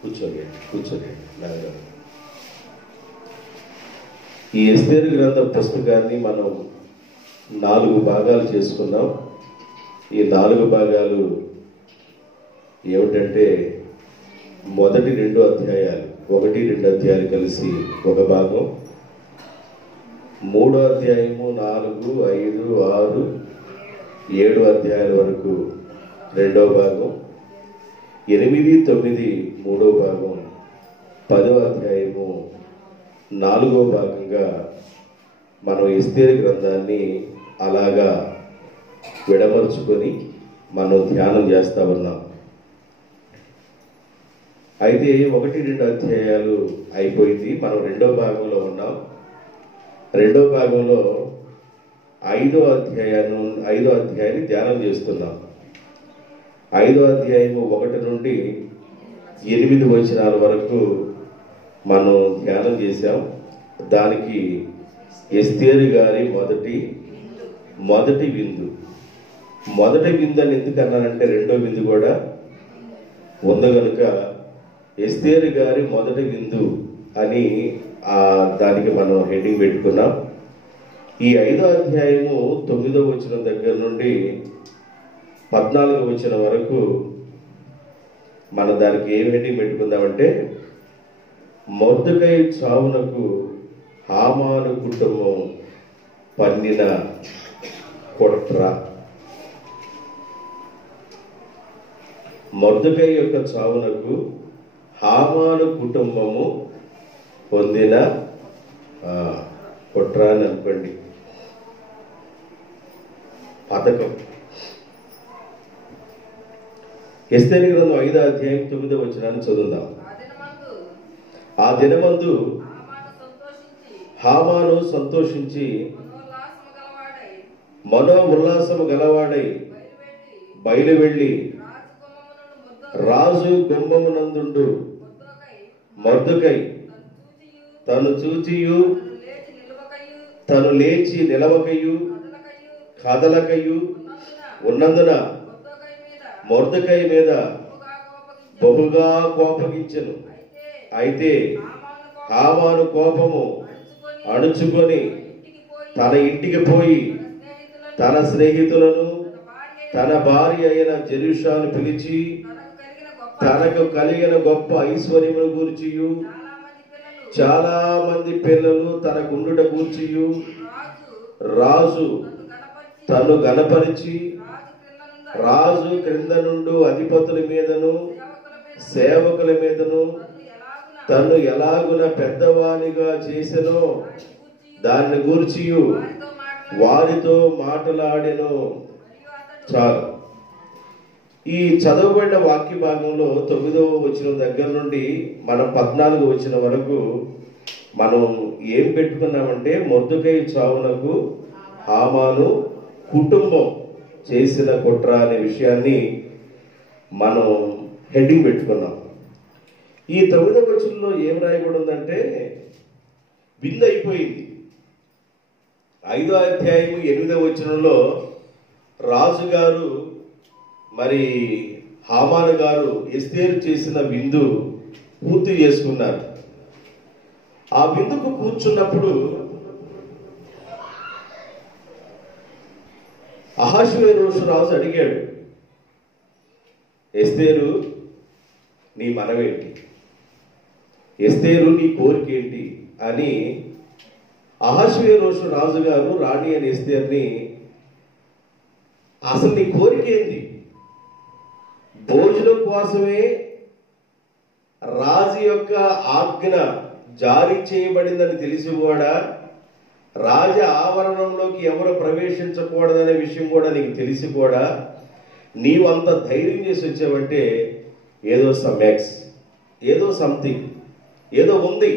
కూర్చోండి కూర్చోండి. ఈ ఎస్తేరు గ్రంథ పుస్తకాన్ని మనం 4 భాగాలు చేసుకున్నాం. ఈ 4 భాగాలు ఏమిటంటే మొదటి 2 అధ్యాయాలు, 1, 2 అధ్యాయాలు కలిసి ఒక భాగం, 3వ అధ్యాయము 4, 5, 6, 7 అధ్యాయాల వరకు 2వ భాగం, 8, 9 3వ భాగం, 10వ అధ్యాయము 4వ భాగంగా మనం ఎస్తేరు గ్రంథాన్ని అలాగా విడమర్చుకొని మనం ధ్యానం చేస్తా ఉన్నాం. అయితే 1, 2 అధ్యాయాలు అయిపోయింది. మనం 2వ భాగంలో ఉన్నాం. 2వ భాగంలో 5వ అధ్యాయాన్ని ధ్యానం చేస్తున్నాం. 5వ అధ్యాయము 1 నుండి 8 వచనాల వరకు మనం ధ్యానం చేశాం. దానికి ఎస్తేరు గారి మొదటి విందు. మొదటి విందు అని ఎందుకు అన్నానంటే 2వ విందు కూడా ఉంది కనుక ఎస్తేరు గారి మొదటి విందు అని దానికి మనం హెడ్డింగ్ పెట్టుకున్నాం. ఈ 5వ అధ్యాయము 9వ వచనం దగ్గర నుండి 14వ వచనం వరకు మనం దానికి ఏం హెడ్డింగ్ పెట్టుకుందామంటే మొర్దెకై చావునకు హామాను కుటుంబం పన్నిన కుట్ర. మొర్దెకై యొక్క చావునకు హామాను కుటుంబము పొందిన కుట్ర అని అనుకోండి, పథకం. ఎస్తేరు గ్రంథం 5వ అధ్యాయం 9వ వచనాన్ని చదువుదాం. ఆ దినమందు హామాను సంతోషించి మనోల్లాసము గలవాడై బయలు వెళ్ళి రాజు గుమ్మమునందుండు మొర్దెకై తను చూచియు తను లేచి నిలవకయు కదలకయు ఉన్నందున మొర్దెకై మీద బహుగా కోపగించెను. అయితే హామాను కోపము అణుచుకొని తన ఇంటికి పోయి తన స్నేహితులను తన భార్య అయిన జెరూషాను పిలిచి తనకు కలిగిన గొప్ప ఐశ్వర్యమును గూర్చియు చాలా మంది పిల్లలు తనకుండుట గూర్చియు రాజు తను గణపరిచి రాజు క్రింద నుండి అధిపతుల మీదను సేవకుల మీదను తను ఎలాగున పెద్దవానిగా చేసెనో దాన్ని గూర్చియు వారితో మాట్లాడెను. చాలు. ఈ చదవబడిన వాక్య భాగంలో 9వ వచనం దగ్గర నుండి మనం 14వ వచనం వరకు మనం ఏం పెట్టుకున్నామంటే మొర్దెకై చావునకు హామాను కుటుంబం చేసిన కుట్ర అనే విషయాన్ని మనం హెడ్డింగ్ పెట్టుకున్నాం. ఈ 9వ వచనంలో ఏం రాయబడి ఉందంటే విందు అయిపోయింది. 5వ అధ్యాయం 8వ వచనంలో రాజుగారు మరి హామాను గారు ఎస్తేరు చేసిన విందు పూర్తి చేసుకున్నారు. ఆ విందుకు కూర్చున్నప్పుడు అహష్వేరోషు రాజు అడిగాడు, ఎస్తేరు నీ మనవేంటి, ఎస్తేరు నీ కోరిక ఏంటి అని అహష్వేరోషు రాజుగారు రాణి అని ఎస్తేర్ని అసలు నీ కోరిక ఏంది, భోజనం కోసమే రాజు యొక్క ఆజ్ఞ జారీ చేయబడిందని తెలిసి కూడా రాజ ఆవరణంలోకి ఎవరు ప్రవేశించకూడదనే విషయం కూడా నీకు తెలిసి కూడా నీవు అంత ధైర్యం చేసి వచ్చావంటే ఏదో సమ్యాక్స్, ఏదో సంథింగ్, ఏదో ఉంది.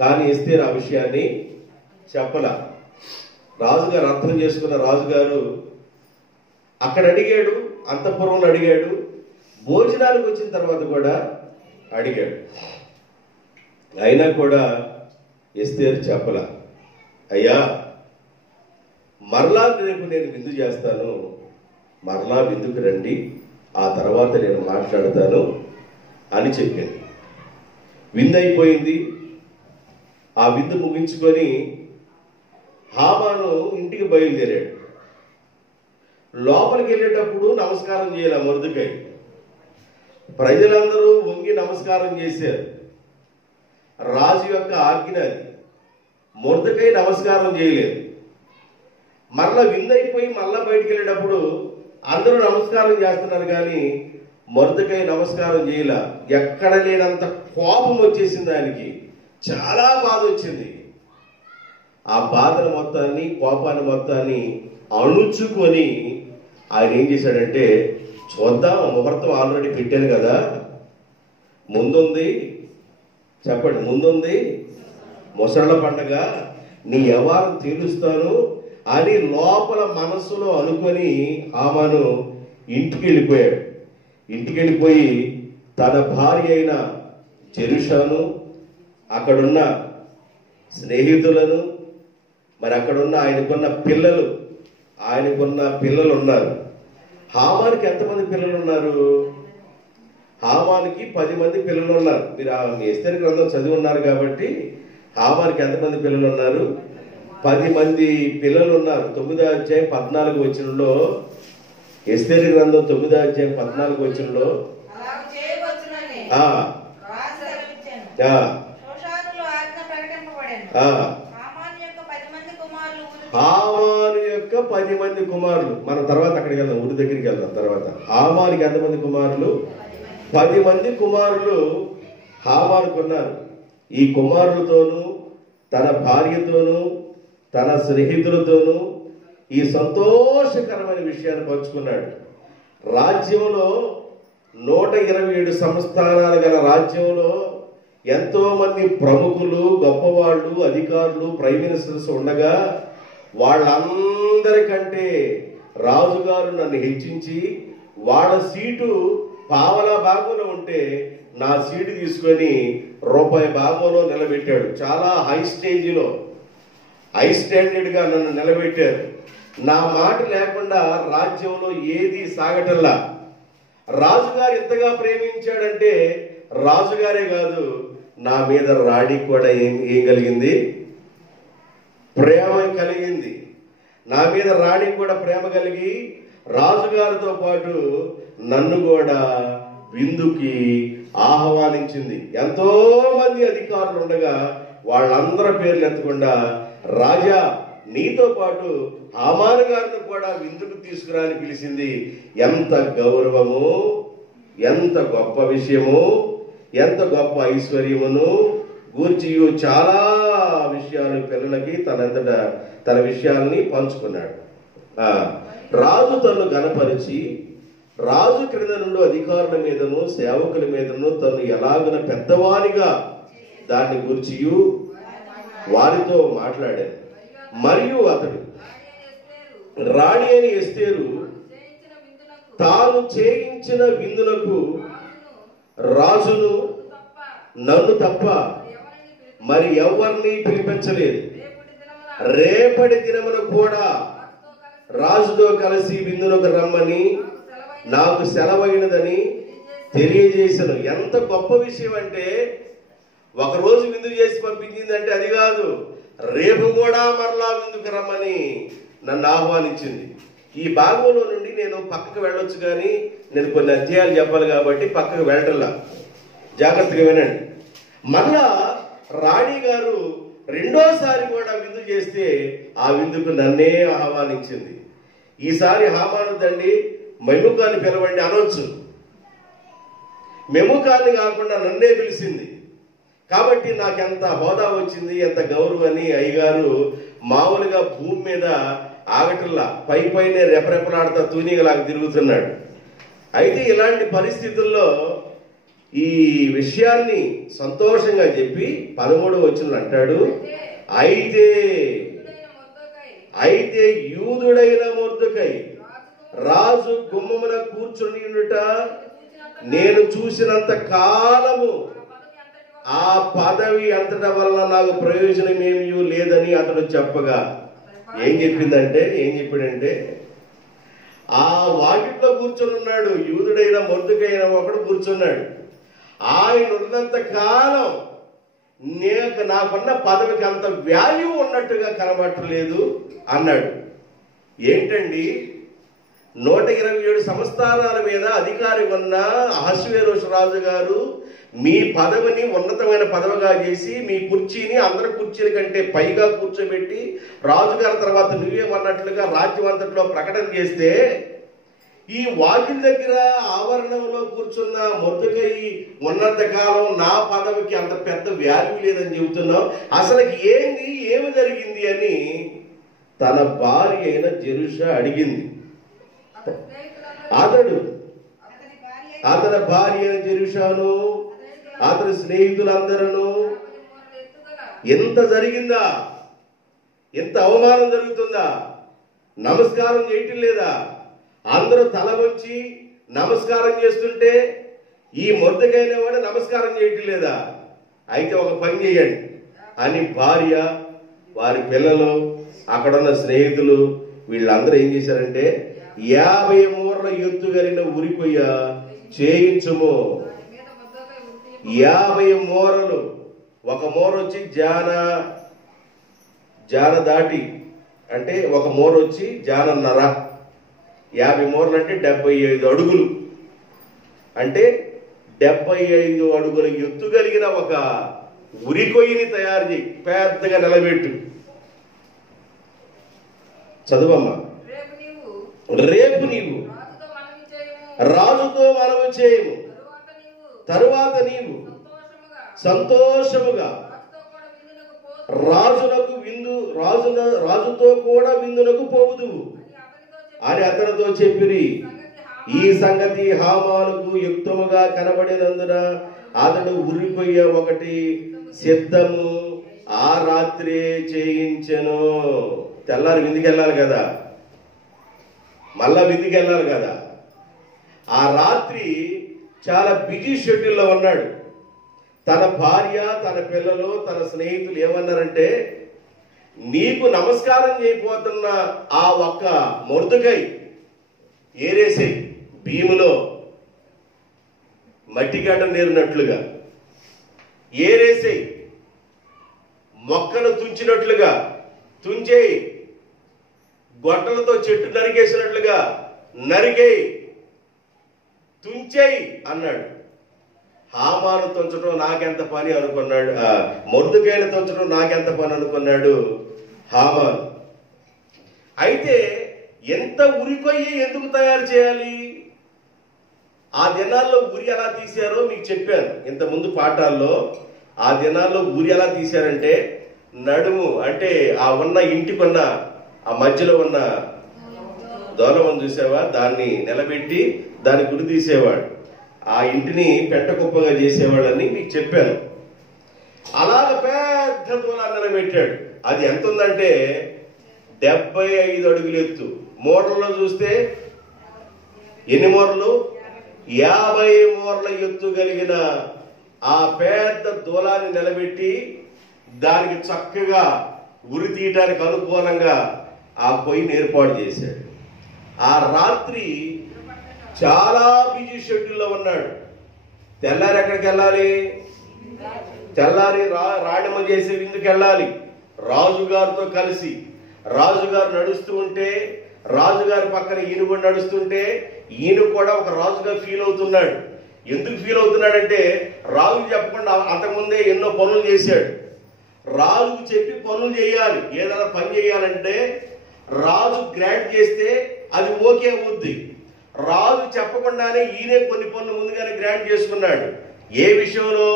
కానీ ఎస్తేరు ఆ విషయాన్ని చెప్పలా. రాజుగారు అర్థం చేసుకున్న రాజుగారు అక్కడ అడిగాడు, అంతఃపురంలో అడిగాడు, భోజనాలకు వచ్చిన తర్వాత కూడా అడిగాడు. అయినా కూడా ఎస్తేరు చెప్పలా. అయ్యా మరలా రేపు నేను విందు చేస్తాను, మరలా విందుకు రండి, ఆ తర్వాత నేను మాట్లాడతాను అని చెప్పింది. విందు అయిపోయింది. ఆ విందు ముగించుకొని హామాను ఇంటికి బయలుదేరాడు. లోపలికి వెళ్ళేటప్పుడు నమస్కారం చేయాలి మొర్దెకై. ప్రజలందరూ వంగి నమస్కారం చేశారు. రాజు యొక్క ఆజ్ఞ అది. మొర్దెకై నమస్కారం చేయలేదు. మరలా విందైపోయి మళ్ళా బయటికి వెళ్ళేటప్పుడు అందరూ నమస్కారం చేస్తున్నారు, కానీ మొర్దెకై నమస్కారం చేయలే. ఎక్కడ లేనంత కోపం వచ్చేసింది ఆయనకి. చాలా బాధ వచ్చింది. ఆ బాధల మొత్తాన్ని, కోపాన్ని మొత్తాన్ని అణుచుకొని ఆయన ఏం చేశాడంటే, చూద్దాం, ముహూర్తం ఆల్రెడీ పెట్టాను కదా, ముందుంది, చెప్పండి, ముందుంది ముసళ్ళ పండగ, నీ వ్యవహారం తీరుస్తాను అని లోపల మనస్సులో అనుకొని హామాను ఇంటికి వెళ్ళిపోయాడు. ఇంటికి వెళ్ళిపోయి తన భార్య అయిన జెరుషాను, అక్కడున్న స్నేహితులను, మరి అక్కడున్న ఆయనకున్న పిల్లలు ఉన్నారు. హామానికి ఎంతమంది పిల్లలు ఉన్నారు? హామానికి 10 మంది పిల్లలు ఉన్నారు. మీరు ఆ ఎస్తేరు గ్రంథం చదివి ఉన్నారు కాబట్టి హామానికి ఎంతమంది పిల్లలు ఉన్నారు? 10 మంది పిల్లలు ఉన్నారు. 9వ అధ్యాయం 14వ వచనంలో, ఎస్తేరు గ్రంథం 9వ అధ్యాయం 14వ వచనంలో హామాను యొక్క 10 మంది కుమారులు. మనం తర్వాత అక్కడికి వెళ్దాం, ఊరి దగ్గరికి వెళ్దాం తర్వాత. హామానికి ఎంతమంది కుమారులు? 10 మంది కుమారులు హామానుకు ఉన్నారు. ఈ కుమారులతోనూ తన భార్యతోనూ తన స్నేహితులతోనూ ఈ సంతోషకరమైన విషయాన్ని పంచుకున్నాడు. రాజ్యంలో 127 సంస్థానాలు గల రాజ్యంలో ఎంతో మంది ప్రముఖులు, గొప్పవాళ్ళు, అధికారులు, ప్రైమ్ మినిస్టర్స్ ఉండగా వాళ్ళందరికంటే రాజుగారు నన్ను హెచ్చించి వాళ్ళ సీటు పావలా భాగంలో ఉంటే నా సీటు తీసుకొని రూపాయి భాగంలో నిలబెట్టాడు. చాలా హై స్టాండర్డ్ గా నన్ను నిలబెట్టారు. నా మాట లేకుండా రాజ్యంలో ఏది సాగటల్లా. రాజుగారు ఎంతగా ప్రేమించాడంటే, రాజుగారే కాదు, నా మీద రాణి కూడా ఏం కలిగింది? ప్రేమ కలిగింది. నా మీద రాణి కూడా ప్రేమ కలిగి రాజుగారితో పాటు నన్ను కూడా విందుకి ఆహ్వానించింది. ఎంతో మంది అధికారులు ఉండగా వాళ్ళందరి పేర్లు ఎత్తకుండా, రాజా నీతో పాటు హామాను గారిని కూడా విందుకు తీసుకురాని పిలిచింది. ఎంత గౌరవము, ఎంత గొప్ప విషయము, ఎంత గొప్ప ఐశ్వర్యమును గూర్చి చాలా విషయాలు పిల్లలకి తన విషయాల్ని పంచుకున్నాడు. రాజు తను గణపరిచి, రాజు క్రింద నుండి అధికారుల మీదను సేవకుల మీదను తను ఎలాగున పెద్దవానిగా దాన్ని గురించి వారితో మాట్లాడాడు. మరియు అతడు రాణి అని ఎస్తేరు తాను చేయించిన విందునకు రాజును నన్ను తప్ప మరి ఎవరిని పిలిపించలేదు. రేపటి దినమున కూడా రాజుతో కలిసి విందునకు రమ్మని నాకు సెలవైనదని తెలియజేశాను. ఎంత గొప్ప విషయం అంటే, ఒకరోజు విందు చేసి పంపించిందంటే అది కాదు, రేపు కూడా మరలా విందుకు రమ్మని నన్ను ఆహ్వానించింది. ఈ భాగంలో నుండి నేను పక్కకు వెళ్ళొచ్చు, కానీ నేను కొన్ని అధ్యాయాలు చెప్పాలి కాబట్టి పక్కకు వెళ్ళటంలా. జాగ్రత్తగా వినండి. మళ్ళా రాణి గారు రెండోసారి కూడా విందు చేస్తే ఆ విందుకు నన్నే ఆహ్వానించింది. ఈసారి హామాను తండ్రి మెముకాన్ని పిలవండి అనొచ్చు. మెముకాన్ని కాకుండా నన్నే పిలిచింది కాబట్టి నాకు ఎంత హోదా వచ్చింది, ఎంత గౌరవాన్ని. అయ్యగారు మామూలుగా భూమి మీద ఆగటల్లా పైనే రెపరెపలాడుతా తూనీగలాగా తిరుగుతున్నాడు. అయితే ఇలాంటి పరిస్థితుల్లో ఈ విషయాన్ని సంతోషంగా చెప్పి 13వ వచనంలో అంటాడు, అయితే యూదుడైన మొర్దెకై రాజు గుమ్మమున కూర్చుని ఉండుట నేను చూసినంత కాలము ఆ పదవి అంతట వలన నాకు ప్రయోజనం ఏమీ లేదని అతడు చెప్పగా ఏం చెప్పాడంటే ఆ వాకిట్లో కూర్చొని ఉన్నాడు. యూదుడైన మొర్దెకై ఒకడు కూర్చున్నాడు. ఆయన ఉన్నంత కాలం నాకున్న పదవికి అంత వాల్యూ ఉన్నట్టుగా కనబట్టలేదు అన్నాడు. ఏంటండి, 127 సంస్థానాల మీద అధికారి ఉన్న అహష్వేరోషు రాజు గారు మీ పదవిని ఉన్నతమైన పదవిగా చేసి మీ కుర్చీని అందరి కుర్చీల కంటే పైగా కూర్చోబెట్టి రాజుగారి తర్వాత నువ్వేమన్నట్లుగా రాజ్యం అంతట్లో ప్రకటన చేస్తే ఈ వాకిలి దగ్గర ఆవరణంలో కూర్చున్న మొర్దెకై ఉన్నంత కాలం నా పదవికి అంత పెద్ద వాల్యూ లేదని చెబుతున్నావు, అసలు ఏమి జరిగింది అని తన భార్య అయిన జెరుషా అడిగింది. అతని భార్య అయిన జెరుషాను అతని స్నేహితులందరూ ఎంత జరిగిందా, ఎంత అవమానం జరుగుతుందా, నమస్కారం చేయటం లేదా, అందరూ తల వంచి నమస్కారం చేస్తుంటే ఈ మొర్దెకైన వాడు నమస్కారం చేయటం లేదా, అయితే ఒక పని చేయండి అని భార్య, వారి పిల్లలు, అక్కడున్న స్నేహితులు వీళ్ళందరూ ఏం చేశారంటే 50 మూరల ఎత్తు కలిగిన ఉరికొయ్య చేయించుము. 50 మూరలు, ఒక మూర వచ్చి జాన దాటి అంటే ఒక మూర వచ్చి జానన్నర, 50 మూరలు అంటే 75 అడుగులు, అంటే 75 అడుగుల ఎత్తు కలిగిన ఒక ఉరికొయ్యని తయారు చేయి, పెద్దగా నిలబెట్టు. చదువమ్మా. రేపు నీవు రాజుతో మనవి చేయము, తరువాత నీవు సంతోషముగా రాజుతో కూడా విందునకు పోవుదువు అని అతనితో చెప్పిరి. ఈ సంగతి హామానుకు యుక్తముగా కనబడినందున అతడు ఉరికొయ్య ఒకటి సిద్ధము ఆ రాత్రే చేయించెను. తెల్లారి విందుకి వెళ్ళాలి కదా, మళ్ళా విందుకి వెళ్ళాలి కదా. ఆ రాత్రి చాలా బిజీ షెడ్యూల్లో ఉన్నాడు. తన భార్య, తన పిల్లలు, తన స్నేహితులు ఏమన్నారంటే, నీకు నమస్కారం చేయబోతున్న ఆ ఒక్క మొర్దెకై ఏరేసే భీములో మట్టిగడ్డ నేరినట్లుగా ఏరేసే, మొక్కను తుంచినట్లుగా తుంచేయి, గొడ్డలతో చెట్టు నరికేసినట్లుగా నరికేయి, తుంచేయి అన్నాడు. హామాను తుంచడం నాకెంత పని అనుకున్నాడు, మొర్దెకైని తుంచడం నాకెంత పని అనుకున్నాడు హామాను. అయితే ఎంత ఉరికొయ్యి ఎందుకు తయారు చేయాలి? ఆ దినాల్లో ఉరి ఎలా తీశారో మీకు చెప్పాను ఇంతకుముందు పాఠాల్లో. ఆ దినాల్లో ఉరి ఎలా తీశారంటే, నడుము అంటే ఆ ఉన్న ఇంటికున్న ఆ మధ్యలో ఉన్న దోలమని చూసావా, దాన్ని నిలబెట్టి దాన్ని గుడి తీసేవాడు, ఆ ఇంటిని పెట్టకుప్పంగా చేసేవాడని మీకు చెప్పాను. అలాగ పెద్ద దూలాన్ని నిలబెట్టాడు. అది ఎంత ఉందంటే 75 అడుగులు ఎత్తు. మూరల్లో చూస్తే ఎన్ని మూరలు? 50 మూరల ఎత్తు కలిగిన ఆ పెద్ద దూలాన్ని నిలబెట్టి దానికి చక్కగా ఉరి తీయడానికి అనుకూలంగా ఆ పొయ్యిని ఏర్పాటు చేశాడు. ఆ రాత్రి చాలా బిజీ షెడ్యూల్లో ఉన్నాడు. తెల్లారి ఎక్కడికి వెళ్ళాలి? తెల్లారి రాణిమ చేసే విందుకు వెళ్ళాలి రాజుగారితో కలిసి. రాజుగారు నడుస్తూ ఉంటే, రాజుగారి పక్కన ఈయన కూడా నడుస్తుంటే, ఈయన కూడా ఒక రాజుగా ఫీల్ అవుతున్నాడు. ఎందుకు ఫీల్ అవుతున్నాడంటే, రాజుకు చెప్పకుండా అంతకుముందే ఎన్నో పనులు చేశాడు. రాజుకు చెప్పి పనులు చేయాలి. ఏదైనా పని చేయాలంటే రాజు గ్రాంట్ చేస్తే అది ఓకే అవుద్ది. రాజు చెప్పకుండానే ఈయనే కొన్ని పనులు ముందుగానే గ్రాంట్ చేసుకున్నాడు. ఏ విషయంలో?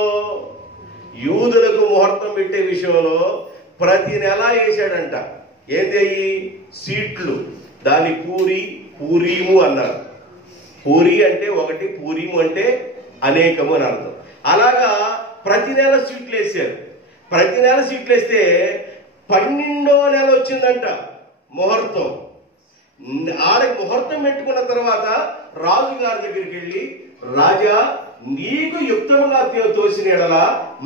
యూదులకు ముహూర్తం పెట్టే విషయంలో ప్రతి నెల వేసాడంట. ఏంటి? సీట్లు. దాని పూరీము అన్నారు. పూరి అంటే ఒకటి, పూరీము అంటే అనేకము అని అర్థం. అలాగా ప్రతి నెల సీట్లు వేసారు. ప్రతి నెల సీట్లు వేస్తే 12వ నెల వచ్చిందంట ముహూర్తం. ఆడకి ముహూర్తం పెట్టుకున్న తర్వాత రాజుగారి దగ్గరికి వెళ్ళి, రాజా, నీకు యుక్తముగా తోసిన ఎడల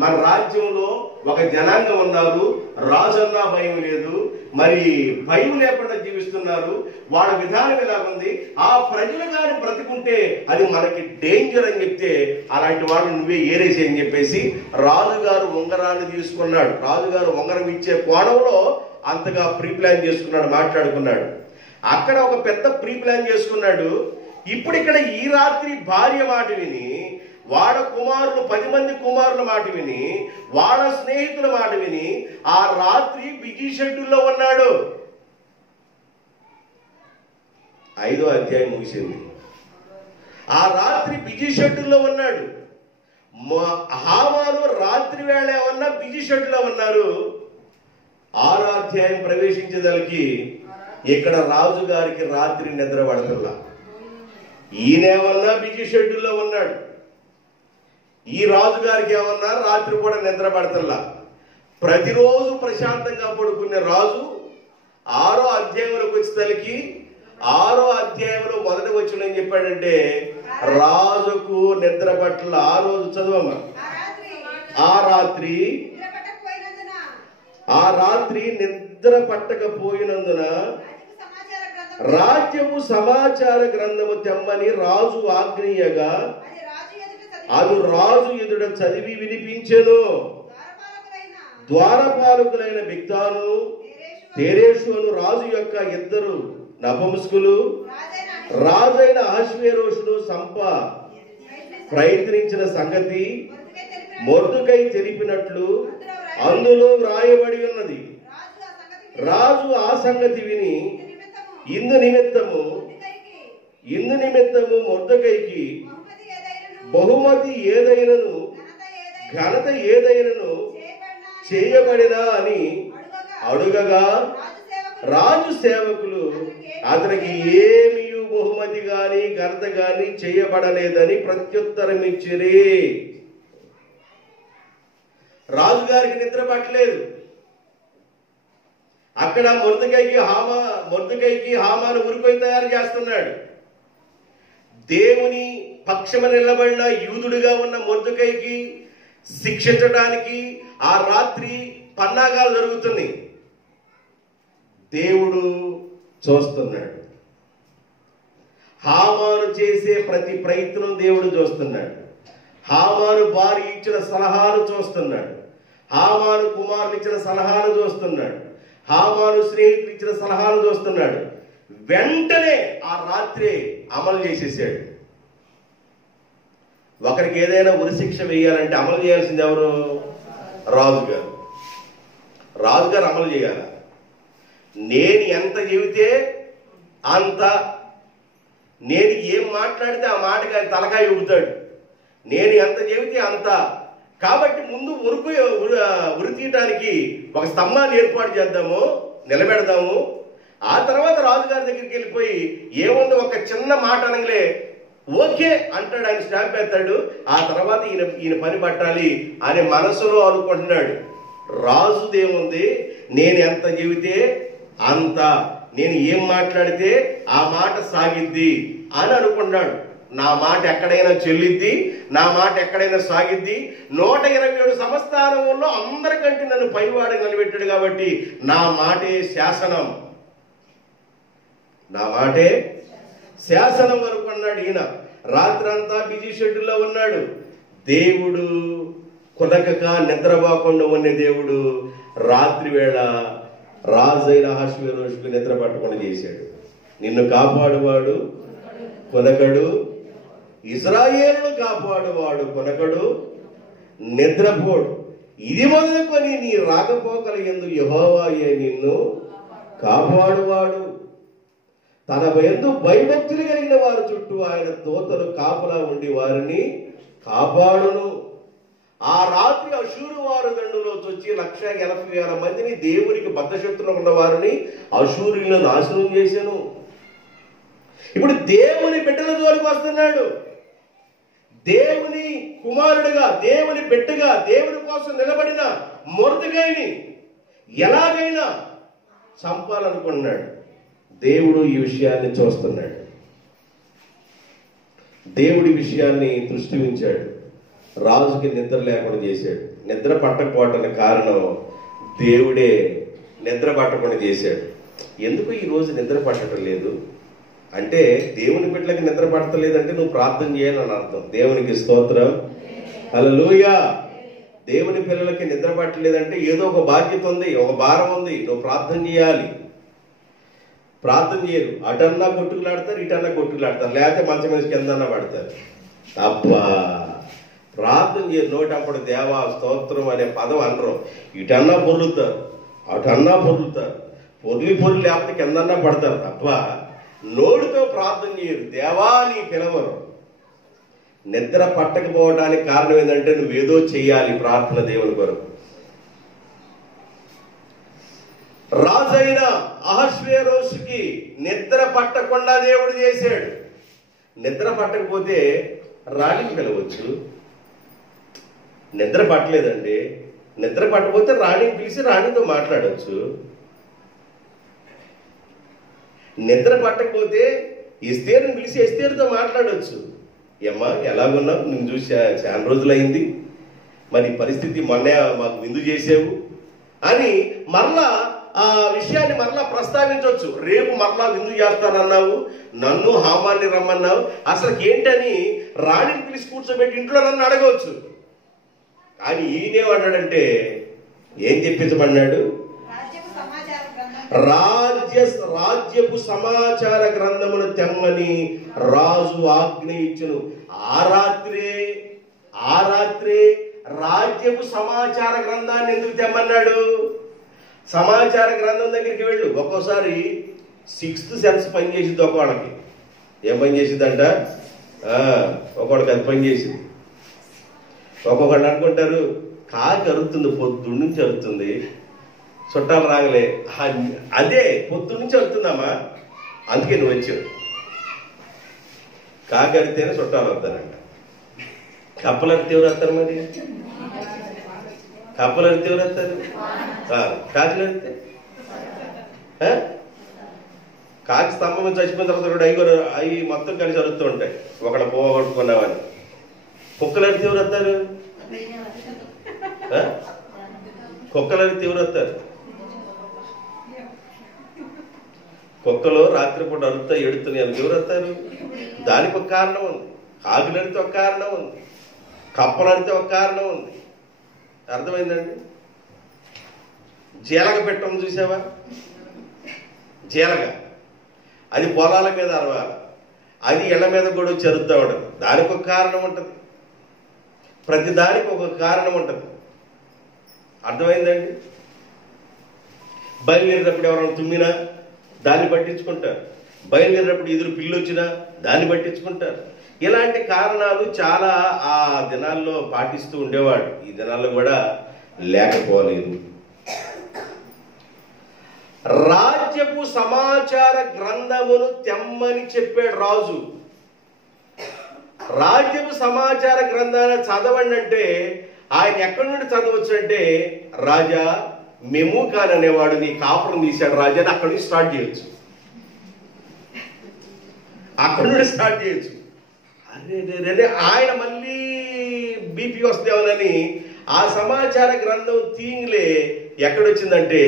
మన రాజ్యంలో ఒక జనాంగం ఉన్నారు, రాజన్నా భయం లేదు, మరి భయం లేకుండా జీవిస్తున్నారు, వాళ్ళ విధానం ఎలా ఉంది, ఆ ప్రజలు కానీ బ్రతుకుంటే అది మనకి డేంజర్ అని చెప్తే అలాంటి వాళ్ళు నువ్వే ఏరేసి అని చెప్పేసి రాజుగారు ఉంగరాన్ని తీసుకున్నాడు. రాజుగారు ఉంగరం ఇచ్చే కోణంలో అంతగా ప్రీ ప్లాన్ చేసుకున్నాడు, మాట్లాడుకున్నాడు. అక్కడ ఒక పెద్ద ప్రీ ప్లాన్ చేసుకున్నాడు. ఇప్పుడు ఇక్కడ ఈ రాత్రి భార్య మాట విని, వాళ్ళ కుమారులు 10 మంది కుమారుల మాట విని, వాళ్ళ స్నేహితుల మాట విని ఆ రాత్రి బిజీ షెడ్యూల్లో ఉన్నాడు. 5వ అధ్యాయం ముగిసింది. ఆ రాత్రి బిజీ షెడ్యూల్లో ఉన్నాడు. హామాను రాత్రి వేళ ఏమన్నా బిజీ షెడ్యూల్లో ఉన్నారు. 6వ అధ్యాయం ప్రవేశించేదానికి ఇక్కడ రాజు గారికి రాత్రి నిద్ర పడతల్లా. ఈయనేమన్నా బిజీ షెడ్యూల్లో ఉన్నాడు. ఈ రాజు గారికి ఏమన్నా రాత్రి కూడా నిద్ర పడతల్లా. ప్రతిరోజు ప్రశాంతంగా పడుకునే రాజు 6వ అధ్యాయంలోకి వచ్చేసరికి 6వ అధ్యాయంలో మొదటి వచ్చిన ఏం చెప్పాడంటే రాజుకు నిద్ర పట్ల. ఆ రోజు చదవమ్మా. ఆ రాత్రి నిద్ర పట్టకపోయినందున రాజ్యము సమాచార గ్రంథము తెమ్మని రాజు ఆజ్ఞయగా అది రాజు ఎదుట చదివి వినిపించెను. ద్వారపాలకులైన బిగ్తాను తెరేషు అను రాజు యొక్క 2 నపుంసకులు రాజైన అహష్వేరోషును ప్రయత్నించిన సంగతి మొర్దెకై తెలిపినట్లు అందులో వ్రాయబడి ఉన్నది. రాజు ఆ సంగతి విని ఇందు నిమిత్తము మొర్దెకైకి బహుమతి ఏదైనను ఘనత ఏదైనను చేయబడినా అని అడుగగా రాజు సేవకులు అతనికి ఏమీ బహుమతి గాని ఘనత గాని చేయబడలేదని ప్రత్యుత్తరం ఇచ్చిరి. రాజుగారికి నిద్ర పట్టలేదు. అక్కడ మొర్దెకైకి హామాను ఉరిపోయి తయారు చేస్తున్నాడు. దేవుని పక్షమ నిలబడిన యూదుడిగా ఉన్న మొర్దెకైకి శిక్షించడానికి ఆ రాత్రి పన్నాగాలు జరుగుతున్నాయి. దేవుడు చూస్తున్నాడు. హామాను చేసే ప్రతి ప్రయత్నం దేవుడు చూస్తున్నాడు. హామాను భార్య ఇచ్చిన సలహాలు చూస్తున్నాడు. హామాను కుమారులు ఇచ్చిన సలహాలు చూస్తున్నాడు. హామాను స్నేహితులు ఇచ్చిన సలహాలు చూస్తున్నాడు. వెంటనే ఆ రాత్రి అమలు చేసేసాడు. ఒకరికి ఏదైనా ఉరిశిక్ష వేయాలంటే అమలు చేయాల్సింది ఎవరు? రాజుగారు. రాజుగారు అమలు చేయాలి. నేను ఎంత చెబితే అంత, నేను ఏం మాట్లాడితే ఆ మాటకి ఆయన తలకాయ ఊపుతాడు. నేను ఎంత చెబితే అంత. కాబట్టి ముందు ఉరి తీయటానికి ఒక స్తంభాన్ని ఏర్పాటు చేద్దాము, నిలబెడదాము. ఆ తర్వాత రాజుగారి దగ్గరికి వెళ్ళిపోయి ఏముంది ఒక చిన్న మాట అనగలే ఓకే అంటాడు, ఆయన స్టాంప్ ఎత్తాడు. ఆ తర్వాత ఈయన పని పట్టాలి అని మనసులో అనుకుంటున్నాడు. రాజుదేముంది, నేను ఎంత చెబితే అంత, నేను ఏం మాట్లాడితే ఆ మాట సాగిద్ది అని అనుకున్నాడు. నా మాట ఎక్కడైనా చెల్లిద్ది, నా మాట ఎక్కడైనా సాగిద్ది. 127 సంస్థానంలో అందరికంటే నన్ను పైవాడు నిలబెట్టాడు కాబట్టి నా మాటే శాసనం, నా మాటే శాసనం అనుకున్నాడు ఈయన. రాత్రంతా బిజీ షెడ్యూల్లో ఉన్నాడు. దేవుడు కుదకక నిద్రపోకుండా ఉన్న దేవుడు రాత్రి వేళ రాజైన అహష్వేరోషుకు నిద్ర పట్టకుండా చేశాడు. నిన్ను కాపాడువాడు కొనకడు, ఇశ్రాయేలును కాపాడువాడు కొనకడు, నిద్రపోడు. ఇది మొదలుకొని నీ రాకపోకల యందు యెహోవాయే నిన్ను కాపాడువాడు. తన యందు భయభక్తులు కలిగిన వారి చుట్టూ ఆయన దూతలు కాపులా ఉండి వారిని కాపాడును. ఆ రాత్రి అశూరు వారు దండులో వచ్చి 1,80,000 మందిని, దేవునికి బద్ధశక్తులు ఉన్న వారిని అశూరులను నాశనం చేశాను. ఇప్పుడు దేవుని బిడ్డల జోలికి వస్తున్నాడు. దేవుని కుమారుడిగా, దేవుని బిడ్డగా, దేవుని కోసం నిలబడిన మొర్దెకైని ఎలాగైనా చంపాలనుకున్నాడు. దేవుడు ఈ విషయాన్ని చూస్తున్నాడు. దేవుడి విషయాన్ని దృష్టి ఉంచాడు. రాజుకి నిద్ర లేకుండా చేశాడు. నిద్ర పట్టకపోవటానికి కారణం దేవుడే నిద్ర పట్టకుండా చేశాడు. ఎందుకు ఈరోజు నిద్ర పట్టడం లేదు అంటే, దేవుని బిడ్డలకి నిద్ర పడతలేదంటే నువ్వు ప్రార్థన చేయాలని అర్థం. దేవునికి స్తోత్రం, హల్లెలూయా. దేవుని పిల్లలకి నిద్ర పట్టలేదంటే ఏదో ఒక బాధ్యత ఉంది, ఒక భారం ఉంది, నువ్వు ప్రార్థన చేయాలి. ప్రార్థన చేయరు, అటన్నా కొట్టుకులాడతారు, ఇటన్నా కొట్టుకులాడతారు, లేకపోతే మంచం మీద కిందన్నా పడతారు. అబ్బా, ప్రార్థన చేయరు. నోటప్పుడు దేవా స్తోత్రం అనే పదం అనరు. ఇటన్నా పొర్లుతారు, అటన్నా పొర్లుతారు, పొర్లి లేకపోతే కిందన్నా పడతారు తప్ప నోటితో ప్రార్థన చేయరు, దేవా నీ పిలవరు. నిద్ర పట్టకపోవడానికి కారణం ఏంటంటే నువ్వేదో చెయ్యాలి ప్రార్థన దేవుని కొరకు. రాజైన అహష్వేరోషుకి నిద్ర పట్టకుండా దేవుడు చేశాడు. నిద్ర పట్టకపోతే రాణిని పిలవచ్చు. నిద్ర పట్టలేదండి, నిద్ర పట్టకపోతే రాణిని పిలిచి రాణితో మాట్లాడవచ్చు. నిద్ర పట్టకపోతే ఎస్తేరుని పిలిచి ఎస్తేరుతో మాట్లాడవచ్చు. ఏమ్మా ఎలాగున్నావు, నేను చూసి చాలా రోజులైంది, మరి పరిస్థితి మొన్న మాకు విందు చేసావు అని మరలా ఆ విషయాన్ని మరలా ప్రస్తావించవచ్చు. రేపు మరలా విందు చేస్తానన్నావు, నన్ను హామాన్ని రమ్మన్నావు, అసలు ఏంటని రాణిని పిలిచి కూర్చోబెట్టి ఇంట్లో నన్ను అడగవచ్చు. కానీ ఈయనేమన్నాడంటే, ఏం చెప్పించమన్నాడు? రాజ్యపు సమాచార గ్రంథమును తెమ్మని రాజు ఆజ్ఞ ఇచ్చును. ఆ రాత్రే రాజ్యపు సమాచార గ్రంథాన్ని ఎందుకు తెమ్మన్నాడు? సమాచార గ్రంథం దగ్గరికి వెళ్ళు. ఒక్కోసారి 6th సెన్స్ పనిచేసింది ఒకళ్ళకి. ఏం పని చేసిందంట? ఒకళ్ళకి అది పని చేసింది. ఒక్కొక్కళ్ళు అనుకుంటారు కాకి అరుతుంది, పొద్దున్న నుంచి అరుతుంది, చుట్టాలు రాగలే. అదే పొద్దు నుంచి అరుతుందమ్మా, అందుకే నువ్వు వచ్చావు. కాకి అరితేనే చుట్టాలు వస్తారంట. కప్పలు అరితే ఎవరు వస్తారు? మరి కప్పలు అరితే ఎవరు వస్తారు? కాకులు అరితే కాకి స్తంభం చచ్చిపోయిన తర్వాత అవి మొత్తం కలిసి అరుస్తూ ఉంటాయి, ఒకళ్ళ పోగొట్టుకున్నామని. కుక్కలు అరితే ఎవరు వస్తారు? కుక్కలు అరితే ఎవరు వస్తారు? కుక్కలు రాత్రిపూట అరుతా ఎడుతున్నాయి, అవి ఎవరు వస్తారు? దానికి ఒక కారణం ఉంది. కాకులు అరితే ఒక కారణం ఉంది, కప్పలు అరితే ఒక కారణం ఉంది. అర్థమైందండి? జీలగ పెట్టం చూసావా? జీలగ అది పొలాల మీద అరవాలి, అది ఇళ్ల మీద కూడా వచ్చి అరుస్తూ ఉండదు. దానికి ఒక కారణం ఉంటుంది, ప్రతి దానికి ఒక కారణం ఉంటుంది. అర్థమైందండి? బయలుదేరినప్పుడు ఎవరైనా తుమ్మినా దాన్ని పట్టించుకుంటారు, బయలుదేరినప్పుడు ఎదురు పిల్లి వచ్చినా దాన్ని పట్టించుకుంటారు. ఇలాంటి కారణాలు చాలా ఆ దినాల్లో పాటిస్తూ ఉండేవాడు. ఈ దినాల్లో కూడా లేకపోలేదు. రాజ్యపు సమాచార గ్రంథమును తెమ్మని చెప్పాడు రాజు. రాజ్యపు సమాచార గ్రంథాన్ని చదవండి అంటే ఆయన ఎక్కడి నుండి చదవచ్చు? రాజా మెమూకాన్ అనేవాడు నీ కాపురం తీశాడు రాజా అని అక్కడి నుంచి స్టార్ట్ చేయొచ్చు. అక్కడి నుండి స్టార్ట్ చేయొచ్చు. అదే ఆయన మళ్ళీ బీపీ వస్తేమోనని ఆ సమాచార గ్రంథం తీంగ్లే ఎక్కడొచ్చిందంటే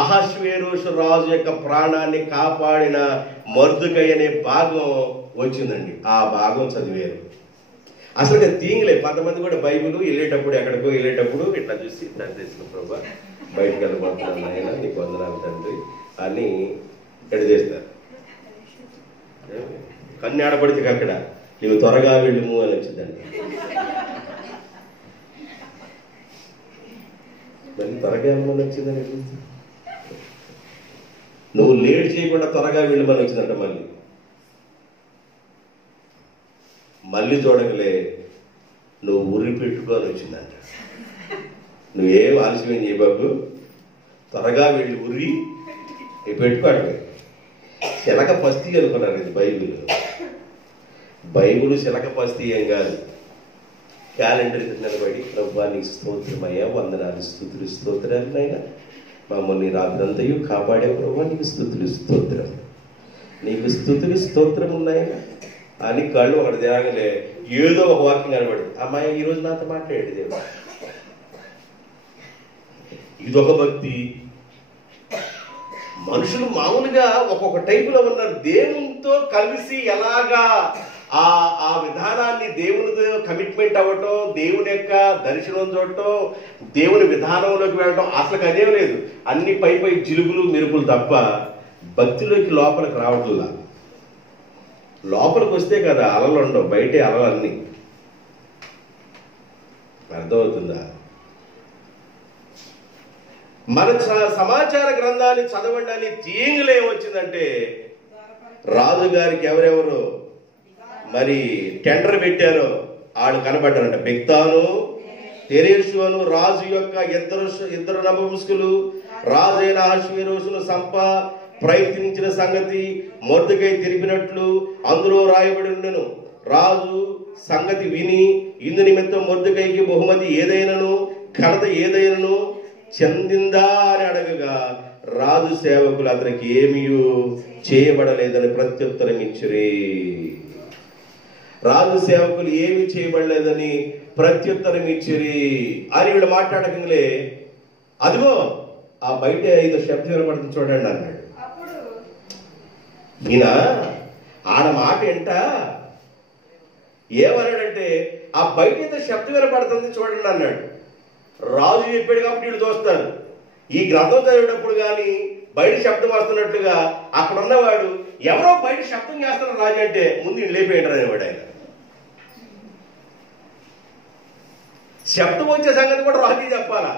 అహష్వేరోషు రాజు యొక్క ప్రాణాన్ని కాపాడిన మొర్దెకై అనే భాగం వచ్చిందండి. ఆ భాగం చదివారు. అసలు తీంగ్లే. కొంతమంది కూడా బైబిల్ వెళ్ళేటప్పుడు ఎక్కడికో వెళ్ళేటప్పుడు ఇట్లా చూసి తండ్రి ప్రభా బయటకు వెళ్ళిపోతున్నాను ఆయన, నీకు వందనాలు తండ్రి అని ఎడ చేస్తారు. కన్ను ఆడపడితే అక్కడ నీవు త్వరగా వెళ్ళుము అని వచ్చిందండి. మరి త్వరగా వెళ్ళమని వచ్చిందని నువ్వు లేట్ చేయకుండా త్వరగా వెళ్ళమని వచ్చిందంట. మళ్ళీ చూడగలే నువ్వు ఉరి పెట్టుకొని వచ్చిందంట. నువ్వేం ఆలస్యం చేయ బాబు, త్వరగా వెళ్ళి ఉరి పెట్టుకోవడమే. శిలక పస్తి అనుకున్నారు ఇది బైబిల్ శిలక పస్తి ఏం కాదు. క్యాలెండర్ నిలబడి ప్రభువా నీకు స్తోత్రమయ్యా, వందనాలు స్తుతులు స్తోత్రాలనైనా మమ్మల్ని రాత్రంతయు కాపాడే ప్రభువా నీకు స్తుతులు స్తోత్రం, నీకు స్తుతులు స్తోత్రం ఉన్నాయినా అని కళ్ళు ఒకటి దేగలే ఏదో ఒక వాక్యం కనబడింది. అమ్మాయి ఈరోజు నాతో మాట్లాడేది దేవుడు. ఇదొక భక్తి, మనుషులు మామూలుగా ఒక్కొక్క టైపులో ఉన్నారు. దేవునితో కలిసి ఎలాగా ఆ ఆ విధానాన్ని దేవునితో కమిట్మెంట్ అవ్వటం, దేవుని యొక్క దర్శనం చూడటం, దేవుని విధానంలోకి వెళ్ళటం అసలు అదేం లేదు. అన్ని పై పై జిలుగులు మెరుపులు తప్ప భక్తిలోకి లోపలికి రావట్లా. లోపలికి వస్తే కదా అలలు ఉండవు, బయటే అలలన్నీ. అర్థమవుతుందా? మన సమాచార గ్రంథాన్ని చదవండి తీయంగులు ఏమొచ్చిందంటే, రాజుగారికి ఎవరెవరు మరి టెండర్ పెట్టారో వాళ్ళు కనబడ్డారంట. బిక్తాను, తెరేషు అను రాజు యొక్క ఇద్దరు నపుంసకులు రాజైన అహష్వేరోషును ప్రయత్నించిన సంగతి మొర్దెకై తెలిపినట్లు అందులో రాయబడి ఉండెను. రాజు సంగతి విని ఇందు నిమిత్తం మొర్దెకైకి బహుమతి ఏదైనను ఘనత ఏదైనను చెందిందా అని అడగగా రాజు సేవకులు అతనికి ఏమీ చేయబడలేదని ప్రత్యుత్తరం ఇచ్చిరి. రాజు సేవకులు ఏమి చేయబడలేదని ప్రత్యుత్తరం ఇచ్చిరి అని వీళ్ళు మాట్లాడకంలే, అదిగో ఆ బయట 5 శబ్దం వినపడుతుంది చూడండి అన్నాడు. ఈయన ఆడ మాట ఏంట ఏమన్నాడంటే, ఆ బయట ఏదో శబ్దం వినపడుతుంది చూడండి అన్నాడు. రాజు చెప్పాడు కాబట్టి వీళ్ళు చూస్తారు. ఈ గ్రంథం చదివేటప్పుడు కానీ బయట శబ్దం వస్తున్నట్లుగా అక్కడ ఉన్నవాడు ఎవరో బయట శబ్దం చేస్తున్నారు రాజు అంటే ముందు ఈయన లేపేయంటారు అనేవాడు. ఆయన శబ్దం వచ్చే సంగతి కూడా రాజు చెప్పాలా,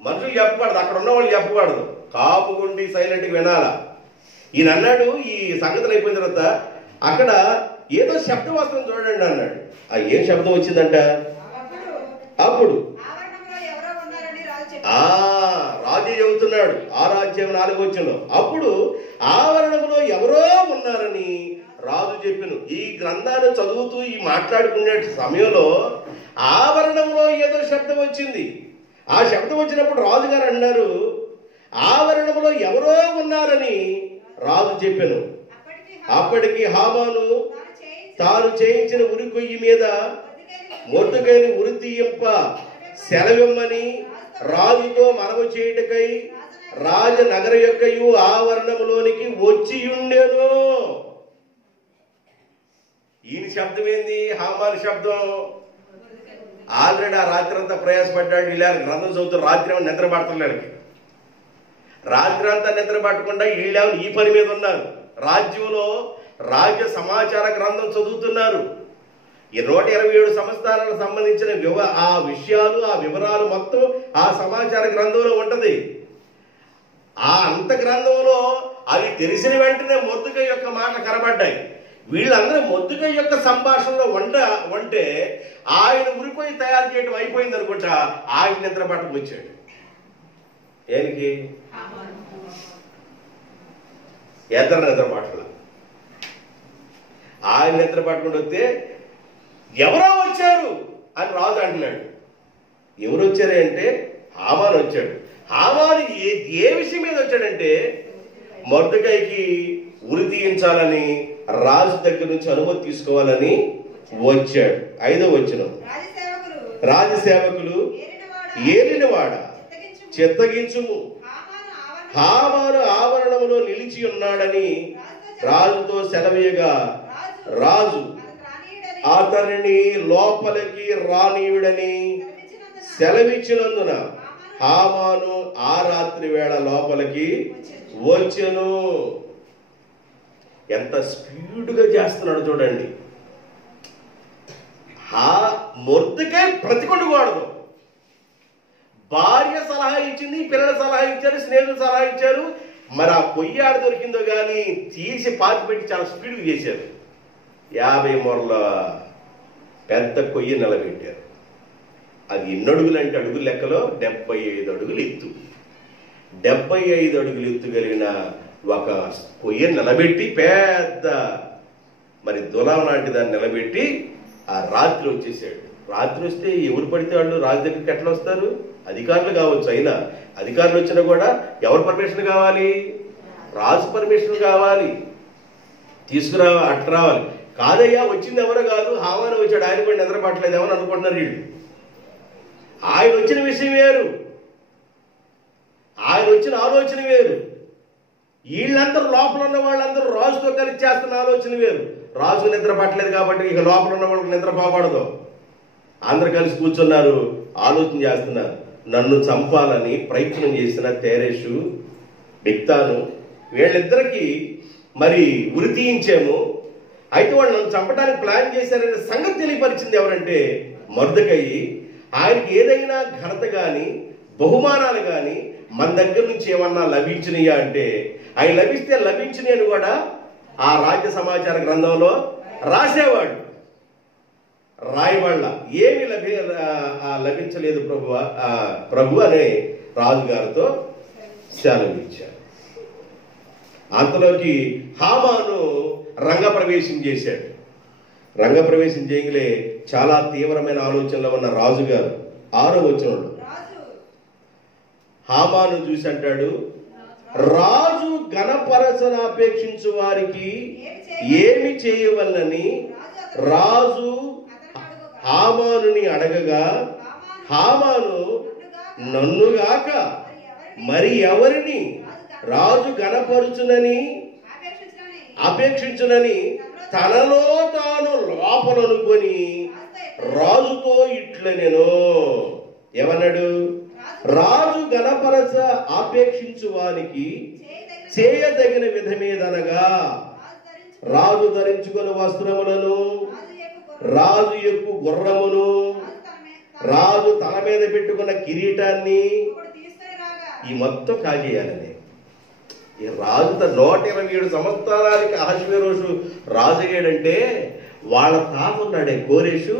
మనుషులు చెప్పకూడదు, అక్కడ ఉన్న వాళ్ళు చెప్పకూడదు, కాపుగుండి సైలెంట్గా వినాలా. ఈయన అన్నాడు ఈ సంగతులు అయిపోయిన తర్వాత అక్కడ ఏదో శబ్దం వస్తుంది చూడండి అన్నాడు. ఆ ఏం శబ్దం వచ్చిందంట? అప్పుడు రాజు చెబుతున్నాడు 6:4 వచనంలో, అప్పుడు ఆవరణంలో ఎవరో ఉన్నారని రాజు చెప్పెను. ఈ గ్రంథాన్ని చదువుతూ ఈ మాట్లాడుకునే సమయంలో ఆవరణంలో ఏదో శబ్దం వచ్చింది. ఆ శబ్దం వచ్చినప్పుడు రాజుగారు అన్నారు ఆవరణంలో ఎవరో ఉన్నారని రాజు చెప్పెను. అప్పటికి హామాను తాను చేయించిన ఉరి కొయ్యి మీద మొర్దెకైని ఉరి తీయింప సెలవిమ్మని రాజుతో మనవి చేయుటకై రాజనగర యొక్కయు ఆవరణంలోనికి వచ్చియుండెను. ఈయన శబ్దం ఏంది? హామాను శబ్దం. ఆల్రెడీ ఆ రాత్రి అంతా ప్రయాసపడ్డాడు. వీళ్ళ గ్రంథం చదువుతారు, రాత్రి నిద్ర పడుతున్నాడు. రాత్రి అంతా నిద్ర పట్టకుండా వీళ్ళేమో ఈ పని మీద ఉన్నారు. రాజ్యంలో రాజ్య సమాచార గ్రంథం చదువుతున్నారు. 127 సంవత్సరాలకు సంబంధించిన ఆ విషయాలు, ఆ వివరాలు మొత్తం ఆ సమాచార గ్రంథంలో ఉంటది. ఆ అంత గ్రంథంలో అవి తెలిసిన వెంటనే మొర్దెకై యొక్క మాటలు కనబడ్డాయి. వీళ్ళందరూ మొర్దెకై యొక్క సంభాషణలో వంటే ఆయన ఉరిపోయి తయారు చేయడం అయిపోయింది అనుకుంటా ఆయన నిద్ర పట్టుకు వచ్చాడు. ఏనికి నిద్ర పట్టల. ఆయన నిద్ర పట్టుకుంటూ వస్తే ఎవరో వచ్చారు అని రాజు అంటున్నాడు. ఎవరు వచ్చారు అంటే హామాను వచ్చాడు. హామాను ఏ విషయం మీద వచ్చాడంటే మొర్దెకైకి ఉరి తీయించాలని రాజు దగ్గర నుంచి అనుమతి తీసుకోవాలని వచ్చాడు. 5వ వచనం, రాజసేవకులు ఏలినవాడ చిత్తగించుము, హామాను ఆవరణంలో నిలిచి ఉన్నాడని రాజుతో సెలవీయగా రాజు అతనిని లోపలికి రానీయుడని సెలవిచ్చినందున హామాను ఆ రాత్రి వేళ లోపలికి వచ్చెను. ఎంత స్పీడ్గా చేస్తున్నాడు చూడండి. మొర్దెకై ప్రతికొండకూడదు. భార్య సలహా ఇచ్చింది, పిల్లల సలహా ఇచ్చారు, స్నేహితులు సలహా ఇచ్చారు. మరి ఆ పొయ్యి ఆడ దొరికిందో కానీ తీసి పాతి పెట్టి చాలా స్పీడ్గా చేశారు. 50 మూరల పెద్ద కొయ్యి నిలబెట్టారు. అది ఎన్ని అడుగులు అంటే అడుగుల లెక్కలో 75 అడుగులు ఎత్తు. 75 అడుగులు ఎత్తు కలిగిన ఒక కొయ్యను నిలబెట్టి పెద్ద మరి దులాం లాంటి దాన్ని నిలబెట్టి ఆ రాత్రి వచ్చేసాడు. రాత్రి వస్తే ఎవరు పడితే వాళ్ళు రాజు దగ్గరికి ఎట్లా వస్తారు? అధికారులు కావచ్చు. అయినా అధికారులు వచ్చినా కూడా ఎవరు పర్మిషన్ కావాలి? రాజు పర్మిషన్ కావాలి, అట్లా రావాలి. కాదయ్యా వచ్చింది ఎవరో కాదు, హామాను వచ్చాడు, ఆయన కూడా నిద్ర పట్టలేదు ఎవరు అనుకుంటున్నారు వీళ్ళు. ఆయన వచ్చిన విషయం వేరు, ఆయన వచ్చిన ఆలోచన వేరు. వీళ్ళందరూ లోపల ఉన్న వాళ్ళందరూ రాజుతో కలిసి చేస్తున్న ఆలోచన వేరు. రాజు నిద్ర పట్టలేదు కాబట్టి ఇక లోపల ఉన్న వాళ్ళకి నిద్ర పోకూడదు. అందరు కలిసి కూర్చున్నారు, ఆలోచన చేస్తున్నారు. నన్ను చంపాలని ప్రయత్నం చేసిన తేరేషు, బిక్తాను, వీళ్ళిద్దరికి మరి ఉరి తీయించాము. అయితే వాళ్ళు నన్ను చంపడానికి ప్లాన్ చేశారనే సంగతి తెలియపరిచింది ఎవరంటే మొర్దెకయి. ఆయనకి ఏదైనా ఘనత కానీ బహుమానాలు కానీ మన దగ్గర నుంచి ఏమన్నా లభించినయా అంటే అవి లభిస్తే లభించినవి అని కూడా ఆ రాజ్య సమాచార గ్రంథంలో రాసేవాడు. రాయవాళ్ళ ఏమి లభించలేదు ప్రభు అనే రాజుగారితో సెలవిచ్చాడు. అంతలోకి హామాను రంగప్రవేశం చేశాడు. రంగప్రవేశం చేయగలే చాలా తీవ్రమైన ఆలోచనలో ఉన్న రాజుగారు 6వ వచనంలో హామాను చూసి అంటాడు, రాజు ఘనపరచన అపేక్షించు వారికి ఏమి చేయవలనని రాజు హామానుని అడగగా, హామాను నన్నుగాక మరి ఎవరిని రాజు ఘనపరుచునని అపేక్షించునని తనలో తాను లోపలనుకొని రాజుతో ఇట్లనెను. ఏమన్నాడు? రాజు ఘనపరచ ఆపేక్షించు వానికి చేయదగిన విధమేదనగా రాజు ధరించుకుని వస్త్రములను, రాజు యొక్క గుర్రమును, రాజు తల మీద పెట్టుకున్న కిరీటాన్ని ఈ మొత్తం కాజేయాలని. ఈ రాజు 127 సంవత్సరాలకి అహష్వేరోషు రాజు అయ్యాడంటే వాళ్ళ తాత ఉన్నాడే కోరేషు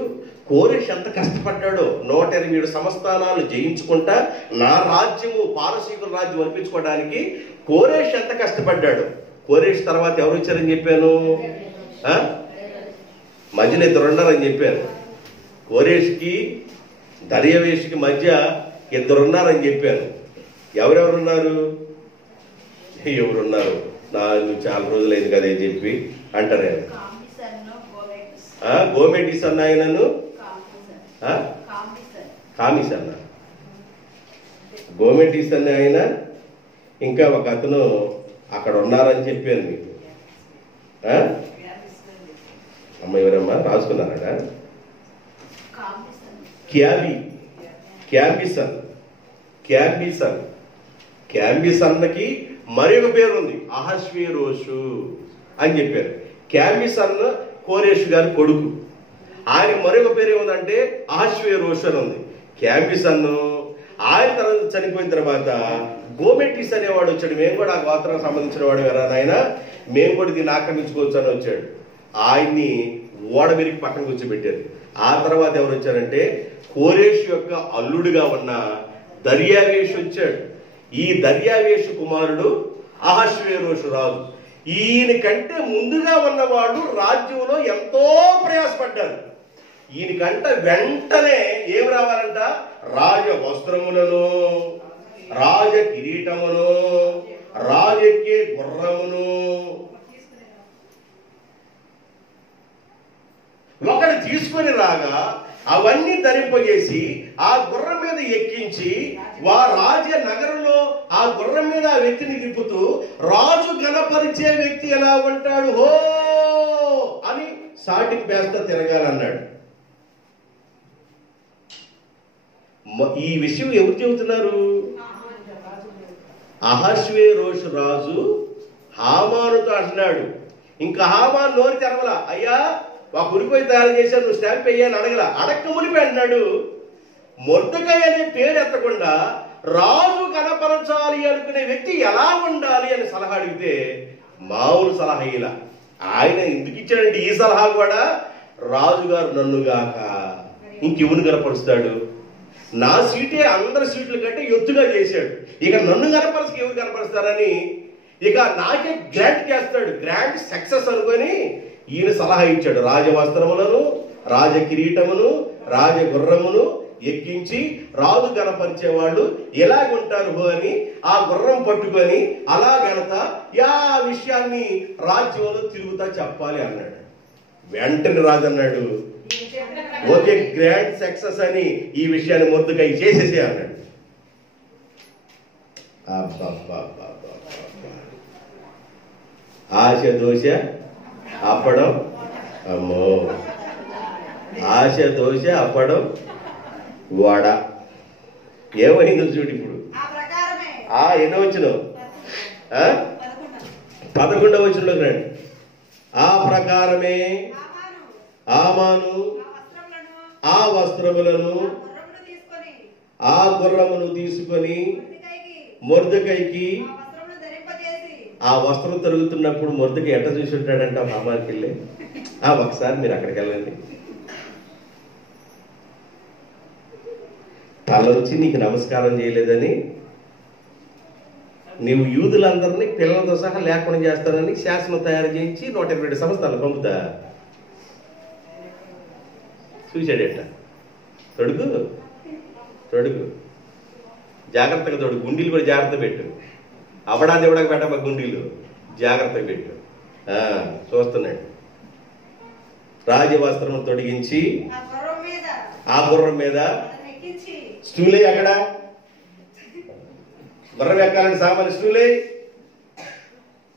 ఎంత కష్టపడ్డాడో 127 సంస్థానాలు జయించుకుంటా నా రాజ్యము పారసీకుల రాజ్యం అనిపించుకోవడానికి కోరేష్ ఎంత కష్టపడ్డాడు. కోరేష్ తర్వాత ఎవరు వచ్చారని చెప్పాను? మధ్యలో 2 ఉన్నారని చెప్పాను. కోరేష్కి దర్యావేషుకి మధ్య 2 ఉన్నారని చెప్పాను. ఎవరెవరున్నారు? ఎవరున్నారు? నాకు చాలా రోజులైంది కదా అని చెప్పి అంటారు. గోమెటిస్ అన్న ఆయనను, కామిస్ అన్న, గోమెటిస్ అన్న ఆయన, ఇంకా ఒక అతను అక్కడ ఉన్నారని చెప్పాను మీకు. అమ్మ ఎవరమ్మా రాసుకున్నారట? క్యాంబిసన్నకి మరొక పేరు ఉంది, అహష్వేరోషు అని చెప్పారు. క్యాంబిసన్న కోరేషు గారి కొడుకు. ఆయన మరొక పేరు ఏముందంటే అహష్వేరోషు అని ఉంది. క్యాంబిసన్ను ఆయన తర్వాత చనిపోయిన తర్వాత గోమెటిస్ అనేవాడు వచ్చాడు. మేము కూడా ఆ గోత్రానికి సంబంధించిన వాడు కదా నాయన, మేము కూడా దీన్ని ఆక్రమించుకోవచ్చు అని వచ్చాడు. ఆయన్ని ఓడబెరికి పక్కన కూర్చోబెట్టారు. ఆ తర్వాత ఎవరు వచ్చారంటే కోరేషు యొక్క అల్లుడుగా ఉన్న దర్యావేషు వచ్చాడు. ఈ దర్యావేషు కుమారుడు అహష్వేరోషు రాజు. ఈయన కంటే ముందుగా ఉన్నవాడు రాజ్యంలో ఎంతో ప్రయాసపడ్డారు. ఈయనకంట వెంటనే ఏమి రావాలంట? రాజ వస్త్రములను, రాజ కిరీటమును, రాజెక్కే గుర్రమును. ఒకడు తీసుకొని రాగా అవన్నీ ధరింపజేసి ఆ గుర్రం మీద ఎక్కించి రాజ నగరంలో ఆ గుర్రం మీద ఆ వ్యక్తిని తిప్పుతూ రాజు గణపరిచే వ్యక్తి ఎలా ఉంటాడు హో అని సాటికి పేస్తా తిరగాలన్నాడు. ఈ విషయం ఎవరు చెబుతున్నారు? అహష్వేరోషు రాజు హామానుతో అంటున్నాడు. ఇంకా హామాను నోరు తెరవలా, అయ్యా ఒక ఉరిపోయి తయారు చేశాను, నువ్వు స్టాంప్ వేయాలని అడగల. అడక్క మునిపి అంటున్నాడు, మొర్దెకై అనే పేరు ఎత్తకుండా రాజు కనపరచాలి అనుకునే వ్యక్తి ఎలా ఉండాలి అని సలహా అడిగితే మామూలు సలహా ఇలా. ఆయన ఎందుకు ఇచ్చాడంటే ఈ సలహా కూడా, రాజుగారు నన్నుగాక ఇంకెవరు కనపరుస్తాడు? నా సీటే అందరి సీట్ల కంటే ఎత్తుగా చేశాడు, ఇక నన్ను కనపరచక ఎవరు కనపరుస్తారని ఇక నాకే గ్రాంట్ చేస్తాడు. గ్రాంట్ సక్సెస్ అనుకొని ఈయన సలహా ఇచ్చాడు. రాజవస్త్రములను, రాజ కిరీటమును, రాజ గుర్రమును ఎక్కించి రాజు గణపరిచే వాళ్ళు ఎలాగుంటారు అని ఆ గుర్రం పట్టుకొని అలా గనక ఆ విషయాన్ని రాజ్యంలో తిరుగుతా చెప్పాలి అన్నాడు. వెంటనే రాజు అన్నాడు, ఓకే గ్రాండ్ సక్సెస్ అని ఈ విషయాన్ని మొర్దెకై చేసేసే అన్నాడు. ఆశ దోశ అప్పడం, అమ్మో, ఆశ దోశ అప్పడం వడ. ఏమైందో చూడు ఇప్పుడు. ఎన్నో వచ్చిన 11వ వచనంలోకి రండి. ఆ ప్రకారమే హామాను ఆ వస్త్రములను ఆ గుర్రమును తీసుకొని మొర్దెకైకి, ఆ వస్త్రం తరుగుతున్నప్పుడు మొర్దెకై ఎట్ట చూసి ఉంటాడంట హామానికి వెళ్ళి. ఒకసారి మీరు అక్కడికి వెళ్ళండి. తలొచ్చి నీకు నమస్కారం చేయలేదని నీవు యూదులందరినీ పిల్లలతో సహా లేకుండా చేస్తానని శాసనం తయారు చేయించి 120 సంవత్సరాలు పంపుతా. చూశాడేట. తొడుగు తొడుగు జాగ్రత్తగా తొడుగు, గుండీలు కూడా జాగ్రత్త పెట్టు. అవడానికి ఇవ్వడానికి పెట్టమ్మా, గుండీలు జాగ్రత్తగా పెట్టు. చూస్తున్నాడు. రాజవస్త్రం తొడిగించి ఆ గుర్రం మీద స్టూలే. అక్కడ గుర్రం ఎక్కాలంటే సామాన్య స్టూలే.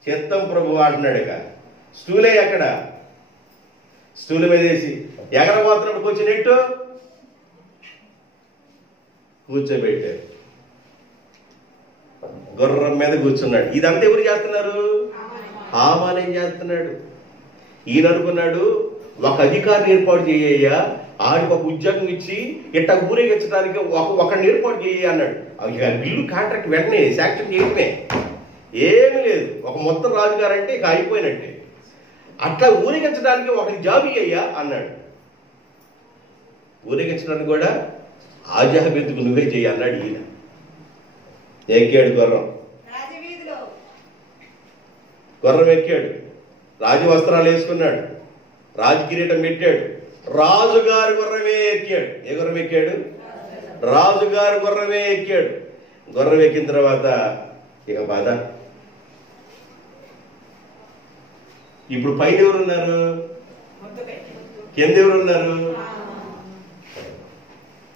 చిత్తం ప్రభు అంటున్నాడు. ఇక స్టూలే అక్కడ. స్టూల్ మీద వేసి ఎగరబోతున్నప్పుడు కొంచెం నెట్టు కూర్చోబెట్టారు. గుర్రం మీద కూర్చున్నాడు. ఇదంతా ఎవరు చేస్తున్నారు? హామాన్ ఏం చేస్తున్నాడు? ఈయన అనుకున్నాడు, ఒక అధికారిని ఏర్పాటు చేయ్యా, ఆడికి ఒక ఉద్యోగం ఇచ్చి ఇట్ట ఊరేగించడానికి ఒకరిని ఏర్పాటు చేయ అన్నాడు. ఇక బిల్లు కాంట్రాక్ట్ వెంటనే శాంక్షన్ చేయడమే, ఏమీ లేదు. ఒక మొత్తం రాజుగారంటే ఇక అయిపోయినట్టే. అట్లా ఊరేగించడానికి ఒకరికి జాబ్ ఇయ్యా అన్నాడు. ఊరేగించడానికి కూడా ఆజాబెందుకు నువ్వే చెయ్యి అన్నాడు ఈయన. ఎక్కాడు గుర్రం. గుర్రం ఎక్కాడు, రాజవస్త్రాలు వేసుకున్నాడు, రాజు కిరీటం పెట్టాడు, రాజుగారి గుర్రమే ఎక్కాడు. ఏ గుర్రం ఎక్కాడు? రాజుగారి గుర్రమే ఎక్కాడు. గుర్రం ఎక్కిన తర్వాత ఇక బాధ. ఇప్పుడు పైన ఎవరున్నారు? కింద ఎవరున్నారు?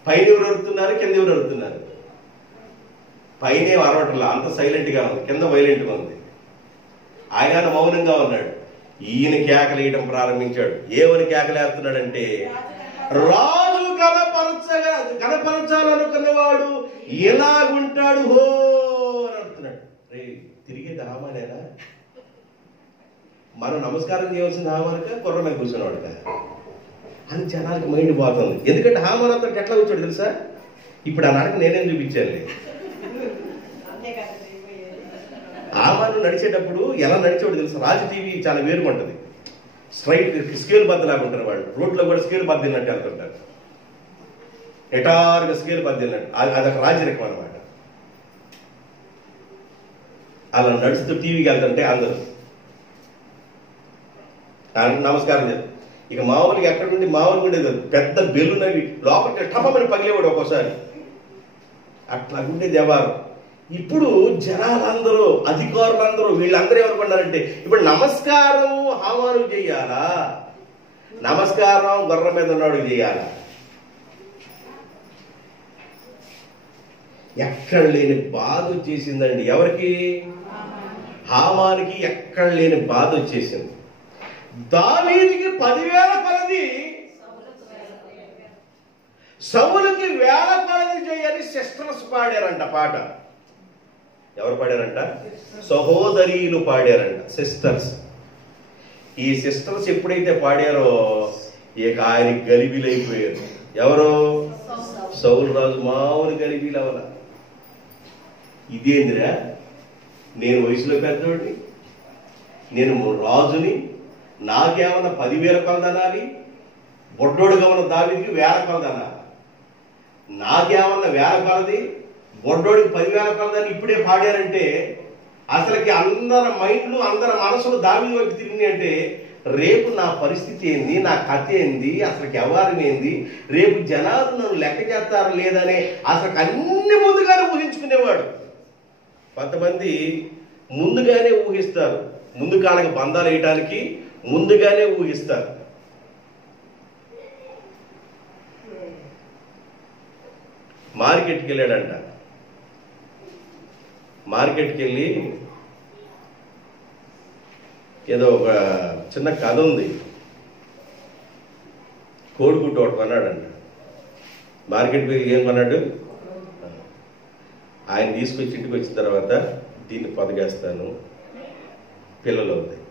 పైన ఎవరు అరుతున్నారు, కింద ఎవరు అరుతున్నారు? పైన అరవట్లా, అంత సైలెంట్ గా ఉంది, కింద వైలెంట్ గా ఉంది. ఆయన మౌనంగా ఉన్నాడు. ఈయన కేకలేయడం ప్రారంభించాడు. ఏమని కేకలేస్తున్నాడంటే, రాజు కనపరచాలనుకున్నవాడు ఎలాగుంటాడు హో అని అంటున్నాడు. రే, తిరిగేది హామానేనా? మనం నమస్కారం చేయవలసింది హామానుక, కుర్ర మీద కూర్చున్నవాడుక అని జనాలకు మైండ్ పోతుంది. ఎందుకంటే హామాన్ అతనికి ఎట్లా వచ్చాడు తెలుసా? ఇప్పుడు ఆ నడక నేనేం చూపించాలి. హామాను నడిచేటప్పుడు ఎలా నడిచేవాడు తెలుసా? రాజు టీవీ చాలా వేరుగా ఉంటుంది. స్ట్రైట్ స్కేల్ బద్దలాగా ఉంటారు వాళ్ళు. రోడ్లో కూడా స్కేల్ బద్దలినట్టు వెళ్తుంటారు. ఎటారుగా స్కేల్ బద్దలినట్టు. అదొక రాజరికం అనమాట. అలా నడుస్తూ టీవీకి వెళ్తుంటే అందరూ నమస్కారం చేస్తారు. ఇక మామూలుగా ఎక్కడ నుండి మామూలుగా ఉండేది పెద్ద బెల్లునవి లోపలికి టపమని పగిలేవాడు ఒక్కోసారి. అట్లా ఉండేది వ్యవహారం. ఇప్పుడు జనాలందరూ, అధికారులందరూ, వీళ్ళందరూ ఏమనుకున్నారంటే, ఇప్పుడు నమస్కారం హామాను చెయ్యాలా, నమస్కారం గుర్రం మీద ఉన్నాడు చెయ్యాలా? ఎక్కడ లేని బాధ వచ్చేసిందండి. ఎవరికి? హామానికి ఎక్కడ లేని బాధ వచ్చేసింది. దావీదుకి 10,000 కొలది, సౌలుకి 1000 కొలది చేయని సిస్టర్స్ పాడారంట పాట. ఎవరు పాడారంట? సహోదరీలు పాడారంట, సిస్టర్స్. ఈ సిస్టర్స్ ఎప్పుడైతే పాడారో ఇక ఆయన గలిబిలైపోయారు. ఎవరు? సౌలు రాజు మామూలు గలిబిలు అవల. ఇదేందిరా, నేను వయసులో పెద్దోడిని, నేను రాజుని, నాకేమన్నా 10,000 కొలదనాలి, బొడ్డోడుగా ఉన్న దావీదుకి 1000 కొలదనాలి. నాకేమన్నా 1000 కొలది, బొడ్డోడికి 10,000 కొలదని ఇప్పుడే పాడారంటే అసలుకి అందరి మైండ్లు, అందరి మనసులు దావీదు వైపు తిరిగి అంటే, రేపు నా పరిస్థితి ఏంది, నా కథ ఏంది, అసలుకి వ్యవహారం ఏంది, రేపు జనాలు నన్ను లెక్క చేస్తారా లేదనే అసలు అన్ని ముందుగానే ఊహించుకునేవాడు. కొంతమంది ముందుగానే ఊహిస్తారు, ముందు కాళ్ళకి బంధాలు వేయటానికి ముందుగానే ఊహిస్తారు. మార్కెట్కి వెళ్ళాడంట. మార్కెట్కి వెళ్ళి ఏదో ఒక చిన్న కథ ఉంది. కోడిగుడ్డు ఒకటి కొన్నాడంట. మార్కెట్కి వెళ్ళి ఏం కొన్నాడు? ఆయన తీసుకొచ్చి ఇంటికి వచ్చిన తర్వాత దీన్ని పొదగేస్తాను, పిల్లలు అవుతాయి,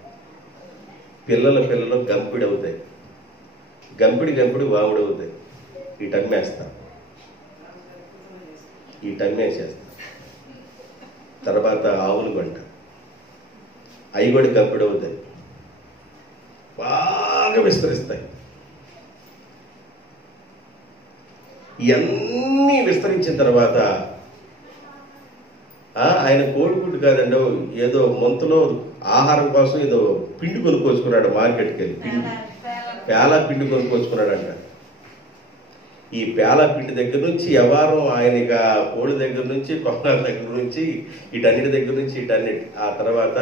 పిల్లలు గంపిడి అవుతాయి, గంపిడి వాముడు అవుతాయి, ఈ టమ్మేస్తా, ఈ టమ్మేసేస్తా. తర్వాత ఆవులు కొంట, అవి కూడా గంపిడి అవుతాయి, బాగా విస్తరిస్తాయి. ఇవన్నీ విస్తరించిన తర్వాత ఆయన కోడిగుడ్డు కాదండి, ఏదో మొంతలో ఆహారం కోసం ఏదో పిండి కొనుక్కొచ్చుకున్నాడు. మార్కెట్కి వెళ్ళి పేలా పిండి కొనుక్కొచ్చుకున్నాడంట. ఈ పేలా పిండి దగ్గర నుంచి వ్యవహారం ఆయన ఇక కోడి దగ్గర నుంచి, కొన్నాళ్ళ దగ్గర నుంచి, వీటన్నిటి దగ్గర నుంచి వీటన్నిటి. ఆ తర్వాత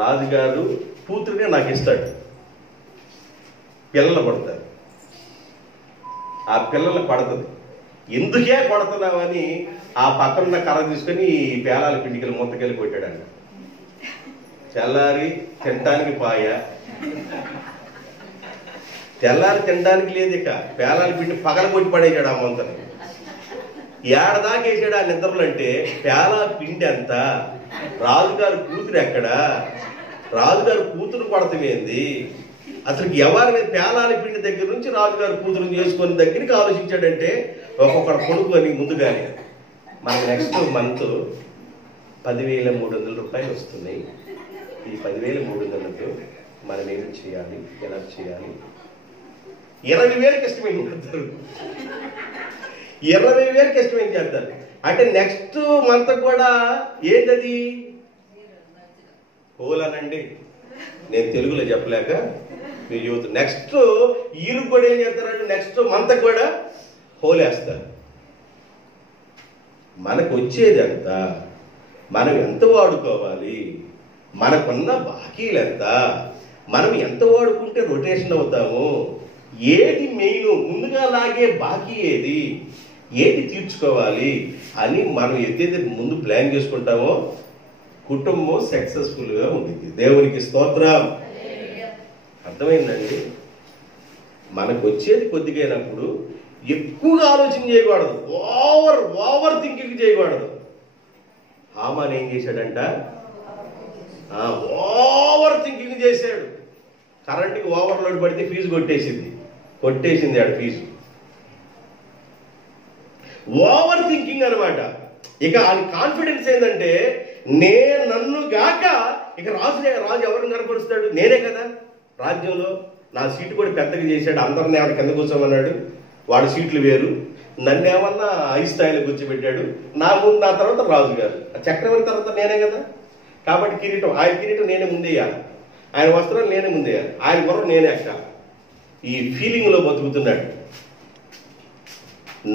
రాజుగారు కూతురునే నాకు ఇస్తాడు, పిల్లలు పడతారు. ఆ పిల్లలు పడుతుంది. ఎందుకే కొడుతున్నామని ఆ పక్కనున్న కర్ర తీసుకొని పేలాల పిండికి మొత్తకెళ్ళి కొట్టాడంట. తెల్లారి తినటానికి పాయ, తెల్లారి తినడానికి లేదు. ఇక పేలాల పిండి పగల కొట్టి పడేసాడు ఆ మొంతని. ఏడదాకా వేసాడు ఆ నిద్రలు. అంటే పేలాల పిండి ఎంత, రాజుగారు కూతురు ఎక్కడా, రాజుగారు కూతురు కొడతమేంది, అసలు ఎవరి పేలాల పిండి దగ్గర నుంచి రాజుగారు కూతురు చేసుకుని దగ్గరికి ఆలోచించాడంటే ఒక్కొక్కడు కొనుక్కొని ముందుగానే మనకి నెక్స్ట్ మంత్ 10,300 రూపాయలు వస్తున్నాయి. ఈ 10,300తో మనం ఏమి చేయాలి, ఎలా చేయాలి? 20,000కి ఎస్టిమేట్ చేస్తారు, 20,000కి ఎస్టిమేట్ చేస్తారు. అంటే నెక్స్ట్ మంత్ కూడా ఏంటది? హోలనండి, నేను తెలుగులో చెప్పలేక మీరు యూత్. నెక్స్ట్ ఈరు కూడా ఏం చేస్తారంటే నెక్స్ట్ మంత్ కూడా హోలేస్తారు. మనకు వచ్చేది ఎంత, మనం ఎంత వాడుకోవాలి, మనకున్న బాకీలు ఎంత, మనం ఎంత వాడుకుంటే రొటేషన్ అవుతాము, ఏది మెయిన్, ముందుగా లాగే బాకీ ఏది తీర్చుకోవాలి అని మనం ఏదైతే ముందు ప్లాన్ చేసుకుంటామో కుటుంబం సక్సెస్ఫుల్గా ఉంటుంది. దేవునికి స్తోత్రం. అర్థమైందండి? మనకు వచ్చేది కొద్దిగైనప్పుడు ఎక్కువగా ఆలోచన చేయకూడదు, ఓవర్ థింకింగ్ చేయకూడదు. హామాన్ ఏం చేశాడంట? ఓవర్ థింకింగ్ చేశాడు. కరెంట్కి ఓవర్లోడ్ పడితే ఫీజు కొట్టేసింది ఆడ ఫీజు. ఓవర్ థింకింగ్ అనమాట. ఇక ఆయన కాన్ఫిడెన్స్ ఏంటంటే నన్ను గాక ఇక రాజు ఎవరిని కనపరుస్తాడు? నేనే కదా రాజ్యంలో. నా సీటు కూడా పెద్దగా చేశాడు, అందరిని ఆడ కింద కూర్చోమన్నాడు. వాడి సీట్లు వేరు, నన్నేమన్నా 5 స్థాయిలో కూర్చోబెట్టాడు. నా తర్వాత రాజుగారు, చక్రవర్తి తర్వాత నేనే కదా. కాబట్టి ఆయన కిరీటం నేనే ముందేయాలి, ఆయన వస్త్రాలు నేనే ముందేయాలి, ఆయన గుర్రం నేనే ఎక్కాలి. ఈ ఫీలింగ్లో బతుకుతున్నాడు.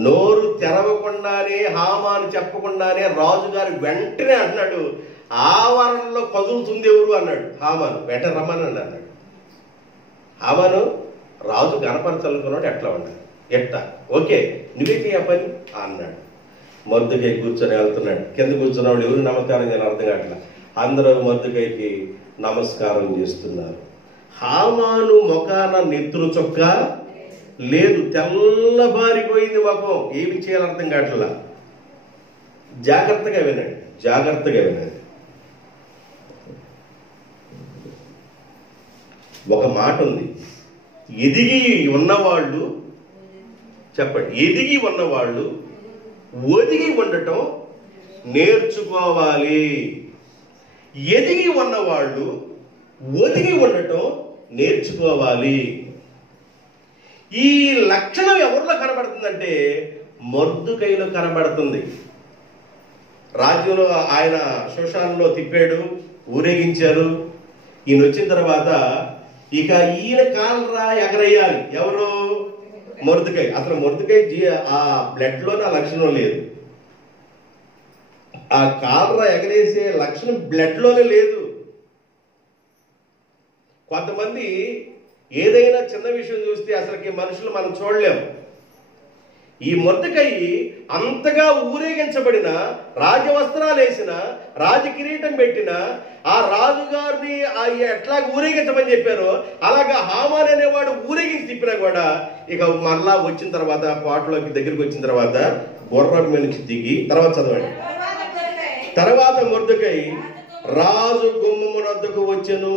నోరు తెరవకుండానే, హామాను చెప్పకుండానే రాజుగారు వెంటనే అంటున్నాడు, ఆవరణలో కదులుతుంది ఎవరు అన్నాడు. హామాను వెంటనే రమ్మని అన్నాడు. హామాను రాజు గణపరచాలనుకున్నాడు, ఎట్లా ఉండాలి, ఓకే నువ్వేం చేయ పని అన్నాడు. మొర్దెకై కూర్చొని వెళ్తున్నాడు. కింద కూర్చున్నవాడు ఎవరు నమస్కారం చేయాలి అర్థం కావట్లా. అందరూ మొర్దెకైకి నమస్కారం చేస్తున్నారు. హామాను ముఖాన నెత్తురు చొక్క లేదు, తెల్లబారిపోయింది ముఖం. ఏమి చేయాలి అర్థం కావట్లా. జాగ్రత్తగా వినండి. ఒక మాట ఉంది, ఎదిగి ఉన్నవాళ్ళు ఒదిగి ఉండటం నేర్చుకోవాలి. ఎదిగి ఉన్నవాళ్ళు ఒదిగి ఉండటం నేర్చుకోవాలి. ఈ లక్షణం ఎవరిలో కనబడుతుందంటే మొర్దెకైలో కనబడుతుంది. రాజ్యంలో ఆయన శోషాన్లో తిప్పాడు, ఊరేగించారు. ఈయన వచ్చిన తర్వాత ఇక ఈయన కాలరా ఎగరేయాలి. ఎవరు? మొర్దెకై. అసలు మొర్దెకై ఆ బ్లడ్ లో నా లక్షణం లేదు, ఆ కాలరా ఎగరేసే లక్షణం బ్లడ్ లోనే లేదు. కొంతమంది ఏదైనా చిన్న విషయం చూస్తే అసలుకి మనుషులు మనం చూడలేం. ఈ మొర్దెకయి అంతగా ఊరేగించబడిన, రాజవస్త్రాలు వేసిన, రాజకిరీటం పెట్టిన ఆ రాజుగారిని ఎట్లా ఊరేగించమని చెప్పారో అలాగా హామాన్ అనేవాడు ఊరేగించి తిప్పినా కూడా ఇక మళ్ళా వచ్చిన తర్వాత పాటలోకి దగ్గరికి వచ్చిన తర్వాత బొర్ర మీద నుంచి దిగి తర్వాత చదవండి. తర్వాత మొర్దెకై రాజు గుమ్మమునొద్దకు వచ్చెను.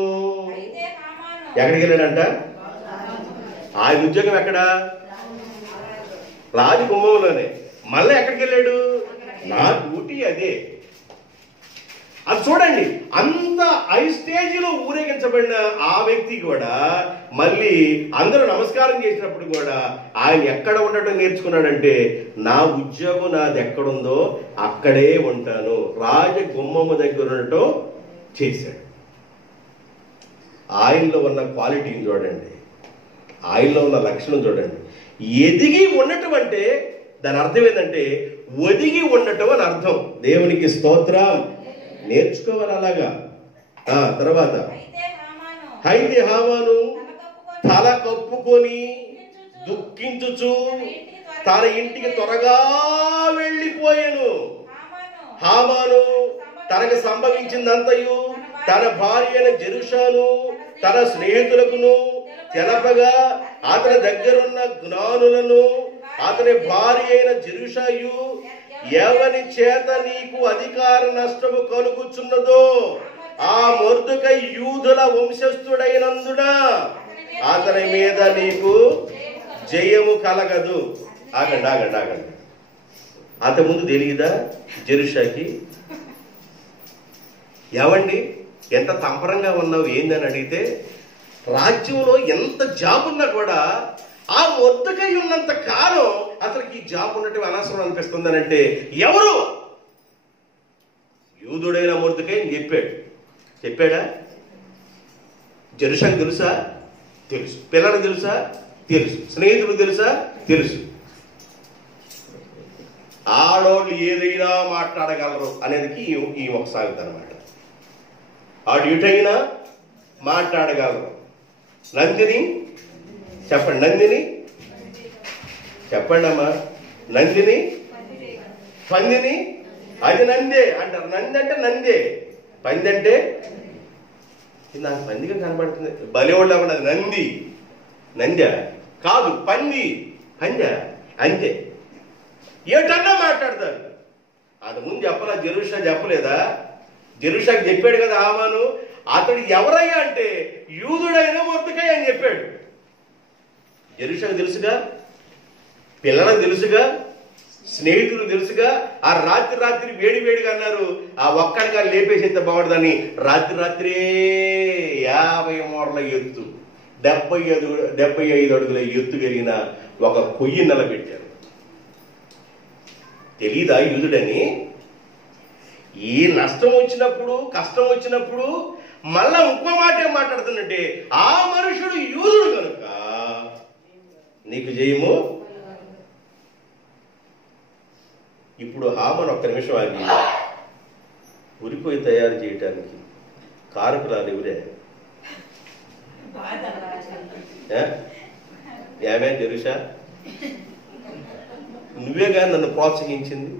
ఎక్కడికి వెళ్ళాడంట? ఆయన ఉద్యోగం ఎక్కడ? రాజు గుమ్మంలోనే. మళ్ళీ ఎక్కడికి వెళ్ళాడు? నా డ్యూటీ అదే. అది చూడండి, అంత హై స్టేజ్లో ఊరేగించబడిన ఆ వ్యక్తి కూడా మళ్ళీ అందరూ నమస్కారం చేసినప్పుడు కూడా ఆయన ఎక్కడ ఉండటం నేర్చుకున్నాడంటే, నా ఉద్యోగం నాది ఎక్కడుందో అక్కడే ఉంటాను, రాజ గుమ్మము దగ్గర ఉండటం చేశాడు. ఆయనలో ఉన్న క్వాలిటీని చూడండి, ఆయనలో ఉన్న లక్షణం చూడండి. ఎదిగి ఉండటం అంటే దాని అర్థం ఏంటంటే ఒదిగి ఉండటం అని అర్థం. దేవునికి స్తోత్రం. నేర్చుకోవాలి అలాగా. తర్వాత అయితే హామాను తల కప్పుకొని దుఃఖించుచు తన ఇంటికి త్వరగా వెళ్ళిపోయాను. హామాను తనకు సంభవించిందంతయు తన భార్య అయిన జెరుషాను తన స్నేహితులకును తెలపగా అతని దగ్గరున్న జ్ఞానులను అతని భార్య అయిన జెరుషాయు, ఎవని చేత నీకు అధికార నష్టము కలుగుచున్నదో ఆ మొర్దెకై యూదుల వంశస్థుడైనందున అతని మీద నీకు జయము కలగదు. ఆగండి ఆగండి ఆగండి. అంత ముందు తెలియదా జెరుషాకి? ఏమండి ఎంత తంపరంగా ఉన్నావు ఏందని అడిగితే, రాజ్యంలో ఎంత జాబ్ ఉన్నా కూడా ఆ మొర్దెకై ఉన్నంత కాలం అతనికి ఈ జాబ్ ఉన్నట్టు అనవసరం అనిపిస్తుంది అంటే, ఎవరు? యూదుడైన మొర్దెకై చెప్పాడా? జెరుషాకు తెలుసా? తెలుసు. పిల్లలకు తెలుసా? తెలుసు. స్నేహితులు తెలుసా? తెలుసు. ఆడోళ్ళు ఏదైనా మాట్లాడగలరు అనేది ఈ ఒక సామెత అనమాట. ఆడు ఇటైనా మాట్లాడగలరు. నందిని చెప్పండి, నందిని చెప్పండి అమ్మా. నందిని పందిని అది నందే అంటారు. నంది అంటే నందే, పంది అంటే నాకు పందిగా కనబడుతుంది. బలివాళ్ళు అవ్వండి. అది నంది. నంద్యా కాదు, పంది. పందా అంతే. ఏటన్నా మాట్లాడతారు. అది ముందు చెప్పలా? జెరుషా చెప్పలేదా? జెరుషాకి చెప్పాడు కదా హామాను, అతడు ఎవరయ్యా అంటే యూదుడైన మొర్దెకై అని చెప్పాడు. జెరుషాకు తెలుసుగా, పిల్లలకు తెలుసుగా, స్నేహితులు తెలుసుగా. ఆ రాత్రి వేడిగా అన్నారు, ఆ ఒక్కడిగా లేపేసేంత బాగుండదని రాత్రే 50 మూరల ఎత్తు, 75 అడుగుల ఎత్తు కలిగిన ఒక కొయ్యి నిలబెట్టారు. తెలీదా యూదుడని? ఈ నష్టం వచ్చినప్పుడు, కష్టం వచ్చినప్పుడు మళ్ళా ఇంకో మాట ఏం మాట్లాడుతున్నట్టే, ఆ మనుషుడు యూదుడు కనుక నీకు జయము. ఇప్పుడు హామాను ఒక్క నిమిషం ఆగి, ఉరిపోయి తయారు చేయటానికి కారకురాలు ఎవరే? ఏమే జెరుషా, నువ్వేగా నన్ను ప్రోత్సహించింది.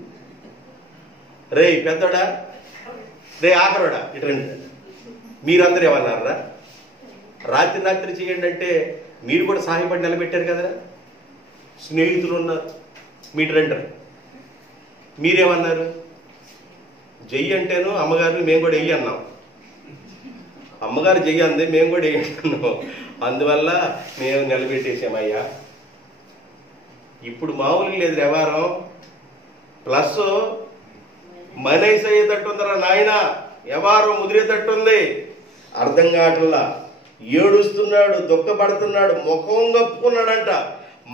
రే పెద్దోడా, రే ఆఖరోడా, ఇటు రండి. మీరందరూ ఏమన్నారా? రాత్రి చేయండి అంటే మీరు కూడా సహాయపడి నిలబెట్టారు కదరా. స్నేహితులు ఉన్నారు, మీరు రండి. మీరేమన్నారు? జయ్యి అంటేను అమ్మగారు మేము కూడా వెయ్యి అన్నాం. అమ్మగారు జయ్యి అంది, మేము కూడా వెయ్యి అంటున్నాం. అందువల్ల మేము నిలబెట్టేసామయ్యా. ఇప్పుడు మామూలుగా లేదు వ్యవహారం. ప్లస్ మనైస్ అయ్యేటట్టుందరా నాయన, వ్యవహారం ముదిరేటట్టుంది. అర్థం కావట్లా. ఏడుస్తున్నాడు, దుఃఖపడుతున్నాడు, ముఖం కప్పుకున్నాడంట.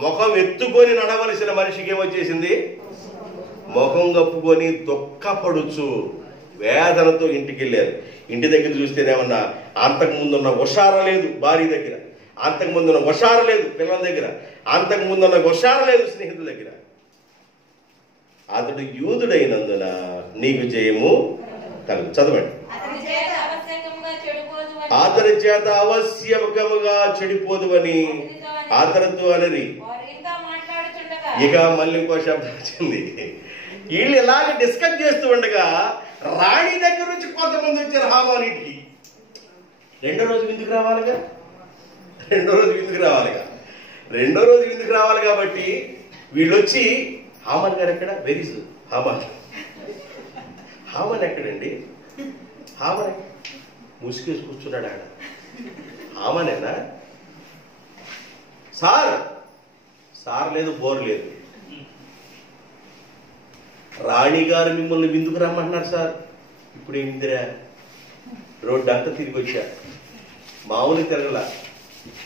ముఖం ఎత్తుకొని నడవలసిన మనిషికి ఏమొచ్చేసింది? ముఖం కప్పుకొని దుఃఖపడుచు వేదనతో ఇంటికి వెళ్ళారు. ఇంటి దగ్గర చూస్తేనేమన్నా అంతకుముందున్న హుషార లేదు భార్య దగ్గర, అంతకుముందున్న హుషార లేదు పిల్లల దగ్గర, అంతకుముందున్న హుషార లేదు స్నేహితుల దగ్గర. అతడు యూదుడైనందున నీకు జయము కలుగు. చదవండి. అతని చేత అవశ్యముగా చెడిపోదు అని అతనితో అనేది. ఇక మళ్ళీ ఇంకో శబ్దం వచ్చింది. వీళ్ళు ఇలాగ డిస్కస్ చేస్తూ ఉండగా రాణి దగ్గర నుంచి కొంతమంది వచ్చారు హామానికి. రెండో రోజు విందుకు రావాలిగా, రెండో రోజు విందుకు రావాలి కాబట్టి వీళ్ళు వచ్చి, హామాన్ గారు ఎక్కడ, వెరీ హామాన్ ఎక్కడండి, హామాన్ ముసుకేసి కూర్చున్నాడు ఆడ. హామానేనా? సార్ లేదు, బోర్ లేదు. రాణిగారు మిమ్మల్ని విందుకు రమ్మంటున్నారు సార్. ఇప్పుడు ఏమిందిరా, రోడ్డు అంతా తిరిగి వచ్చా, మామూలు తిరగల,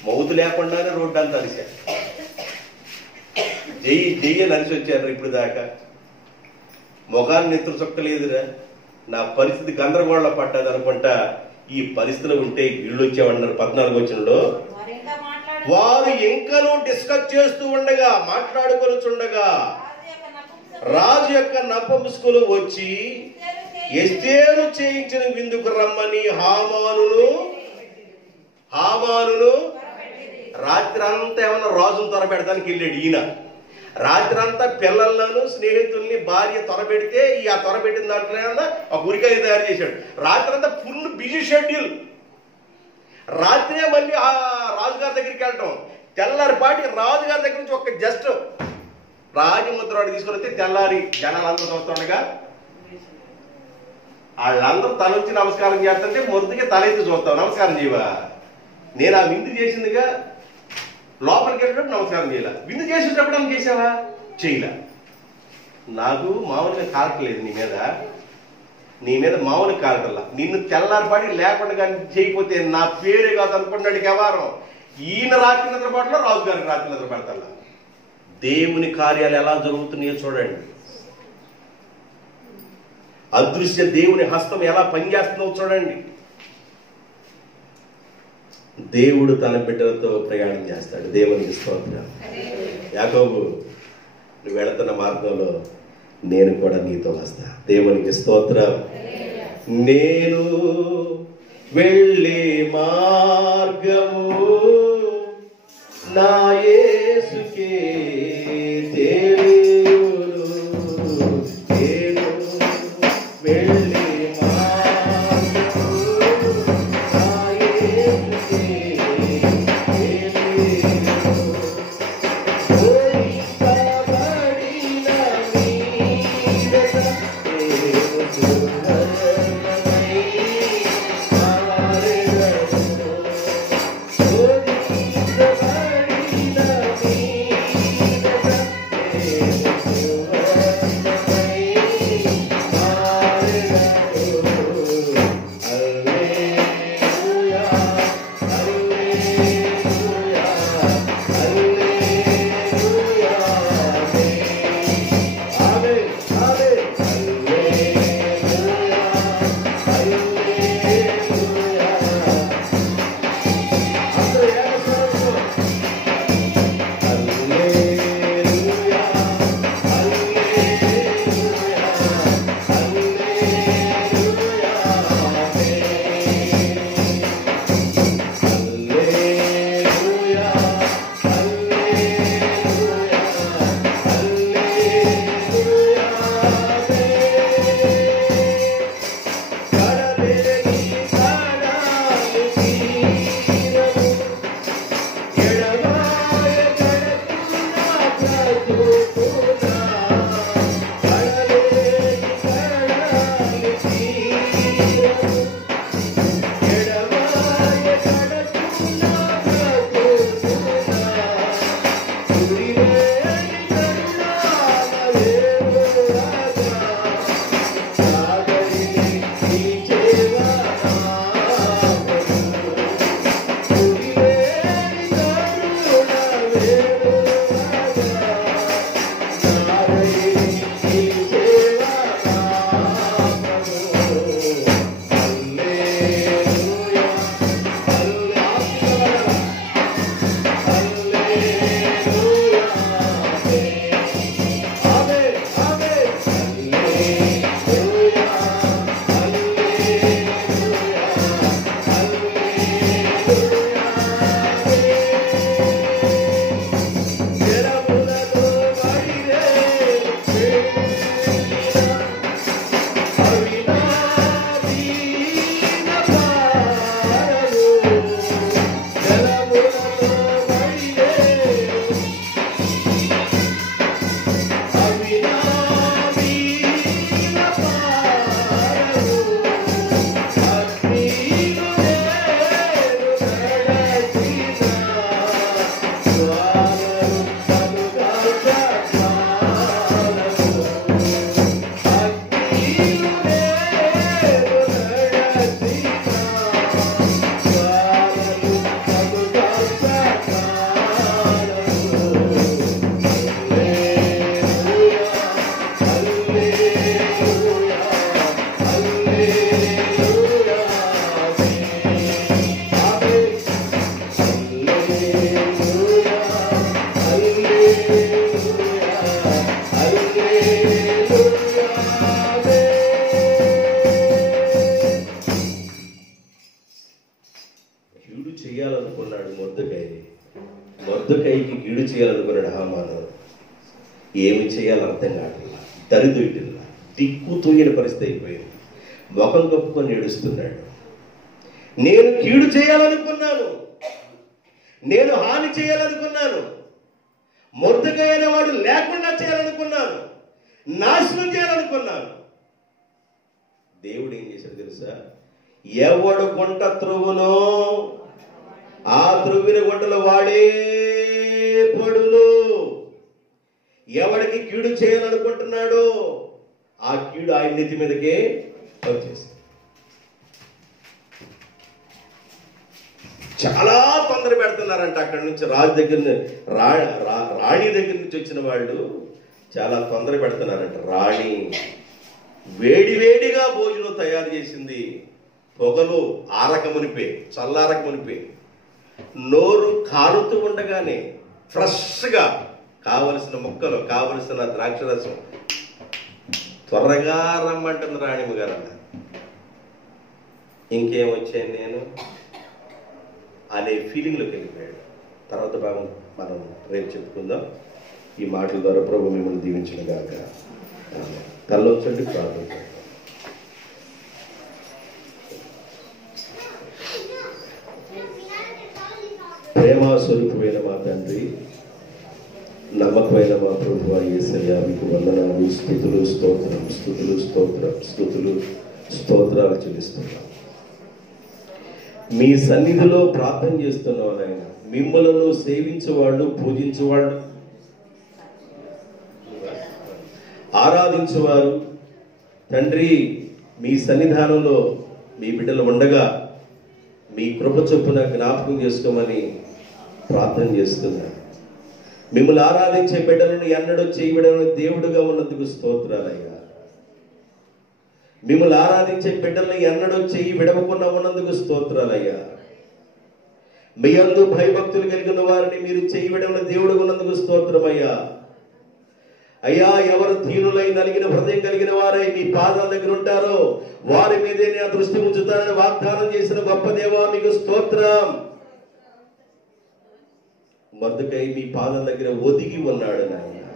మౌతు లేకుండానే రోడ్డు అంతా అరిసా, జయ్యి నలిసి వచ్చారు. ఇప్పుడు దాకా ముఖాన్ని నెత్తులు చొక్కలేదురా. నా పరిస్థితి గందరగోళం పడ్డది అనుకుంటా. ఈ పరిస్థితిలో ఉంటే ఇళ్ళు వచ్చామన్నారు. 14 వచనంలో వారు ఇంకనూ డిస్కస్ చేస్తూ ఉండగా, మాట్లాడుకొనుచుండగా రాజు యొక్క నపుంసకులు వచ్చి ఎస్తేరు చేయించిన విందుకు రమ్మని హామానును రాత్రి అంతా ఏమన్నా రాజును త్వరపెడతానికి వెళ్ళాడు. ఈయన రాత్రి అంతా పిల్లలను, స్నేహితుల్ని, భార్య త్వరపెడితే ఆ త్వరపెట్టిన దాంట్లో ఒక ఉరికాయ తయారు చేశాడు. రాత్రి అంతా ఫుల్ బిజీ షెడ్యూల్. రాత్రే మళ్ళీ ఆ రాజుగారి దగ్గరికి వెళ్ళటం. తెల్లారిపాటి రాజుగారి దగ్గర నుంచి ఒక జస్ట్ రాజముద్ర తీసుకొని వస్తే తెల్లారి జనాలందరూ చూస్తుండగా వాళ్ళందరూ తల వచ్చి నమస్కారం చేస్తుంటే మొదటిగా తలెత్తి చూస్తావు, నమస్కారం చేయవా? నేను ఆ విందు చేసిందిగా లోపలికి వెళ్ళినప్పుడు నమస్కారం చేయాల, విందు చేసేటప్పుడు అని చేసావా? చేయలే. నాకు మామూలుగా కాలట్లేదు నీ మీద మామూలు కాలటల్లా. నిన్ను తెల్లారిపాటి లేకుండా కానీ చేయకపోతే నా పేరే కాదు అనుకున్నాడు వ్యవహారం. ఈయన రాత్రి నిద్రపాటులో రాజుగారికి రాత్రి నిద్రపడతల్లా. దేవుని కార్యాలు ఎలా జరుగుతున్నాయో చూడండి. అదృశ్య దేవుని హస్తం ఎలా పనిచేస్తుందో చూడండి. దేవుడు తన బిడ్డలతో ప్రయాణం చేస్తాడు. దేవునికి స్తోత్రం. యాకోబు, నువ్వు వెళుతున్న మార్గంలో నేను కూడా నీతో వస్తా. దేవునికి స్తోత్రం. నేను వెళ్ళే మార్గము నా యేసుకే దేవుడు. నేను వెళ్ళే మార్గము నా యేసుకే దేవుడు. ఏమి చేయాలో అర్థం కావట్లా, దరిద్రుడిలా దిక్కు తూయని పరిస్థితి అయిపోయింది. ముఖం కప్పుకొని ఏడుస్తున్నాడు. నేను కీడు చేయాలనుకున్నాను, నేను హాని చేయాలనుకున్నాను, మొర్దెకై అనేవాడు లేకుండా చేయాలనుకున్నాను, నాశనం చేయాలనుకున్నాను. దేవుడు ఏం చేశాడు తెలుసా? ఎవడు గుంట త్రువునో ఆ త్రువిన గుంటలో వాడే పడును. ఎవడికి కీడు చేయాలనుకుంటున్నాడో ఆ కీడు ఆయన నెత్తి మీదకే వచ్చేసింది. చాలా తొందర పెడుతున్నారంట. అక్కడి నుంచి రాజు దగ్గర రాణి దగ్గర నుంచి వచ్చిన వాళ్ళు చాలా తొందర పెడుతున్నారంట. రాణి వేడివేడిగా భోజనం తయారు చేసింది. పొగలు ఆరకమునిపే, చల్లారకమునిపే, నోరు కాలుతూ ఉండగానే ఫ్రెష్గా కావలసిన ముక్కలు, కావలసిన ద్రాక్షరసం త్వరగా రమ్మంటుంది రాణిమ్మ గారు. ఇంకేం వచ్చాను నేను అనే ఫీలింగ్లోకి వెళ్ళిపోయాడు. తర్వాత భాగం మనం రేపు చెప్పుకుందాం. ఈ మాటల ద్వారా ప్రభు మిమ్మల్ని దీవించిన గాక. తల్లొచ్చండి, ప్రార్థన. ప్రేమ స్వరూపమైన మా తండ్రి, నమ్మకమైన మా ప్రభువా యేసయ్యా, మీకు వందనాలు, స్తుతులు, స్తోత్రం, స్తుతులు, స్తోత్రం, స్తుతులు, స్తోత్రాలు చెల్లిస్తున్నాం. మీ సన్నిధిలో ప్రార్థన చేస్తున్నాం నాయన. మిమ్మలను సేవించేవాళ్ళు, పూజించేవాళ్ళు, ఆరాధించేవారు తండ్రి మీ సన్నిధానంలో మీ బిడ్డలు ఉండగా మీ కృప చొప్పున జ్ఞాపకం చేసుకోమని ప్రార్థన చేస్తున్నాను. మిమ్మల్ని ఆరాధించే బిడ్డలను ఎన్నడూ చేయబడని దేవుడుగా ఉన్నందుకు స్తోత్రాలయ్యా. మిమ్మల్ని ఆరాధించే బిడ్డలను ఎన్నడూ చేయి విడవకుండా ఉన్నందుకు స్తోత్రాలయ్యా. మీ యందు భయభక్తులు కలిగిన వారిని మీరు చేయి విడవని దేవుడు ఉన్నందుకు స్తోత్రమయ్యా. అయ్యా, ఎవరు దీనులై నలిగిన హృదయం కలిగిన వారై మీ పాదాల దగ్గర ఉంటారో వారి మీదే నా దృష్టి ఉంచుతానని వాగ్దానం చేసిన గొప్ప దేవా మీకు స్తోత్రం. మొర్దెకై మీ పాదాల దగ్గర ఒదిగి ఉన్నాడు నాయన.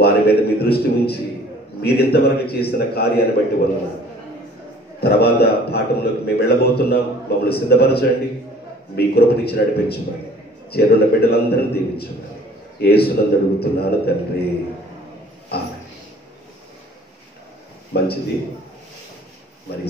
వారి మీద మీ దృష్టి ఉంచి మీరు ఇంతవరకు చేసిన కార్యాన్ని బట్టి వలన తర్వాత పాఠంలోకి మేము వెళ్ళబోతున్నాం. మమ్మల్ని సిద్ధపరచండి, మీ కృపనిచ్చి నడిపించమని చేరున్న బిడ్డలందరినీ దీవించమని యేసునందు అడుగుతున్నాను తండ్రి, ఆమేన్. మంచిది. మరి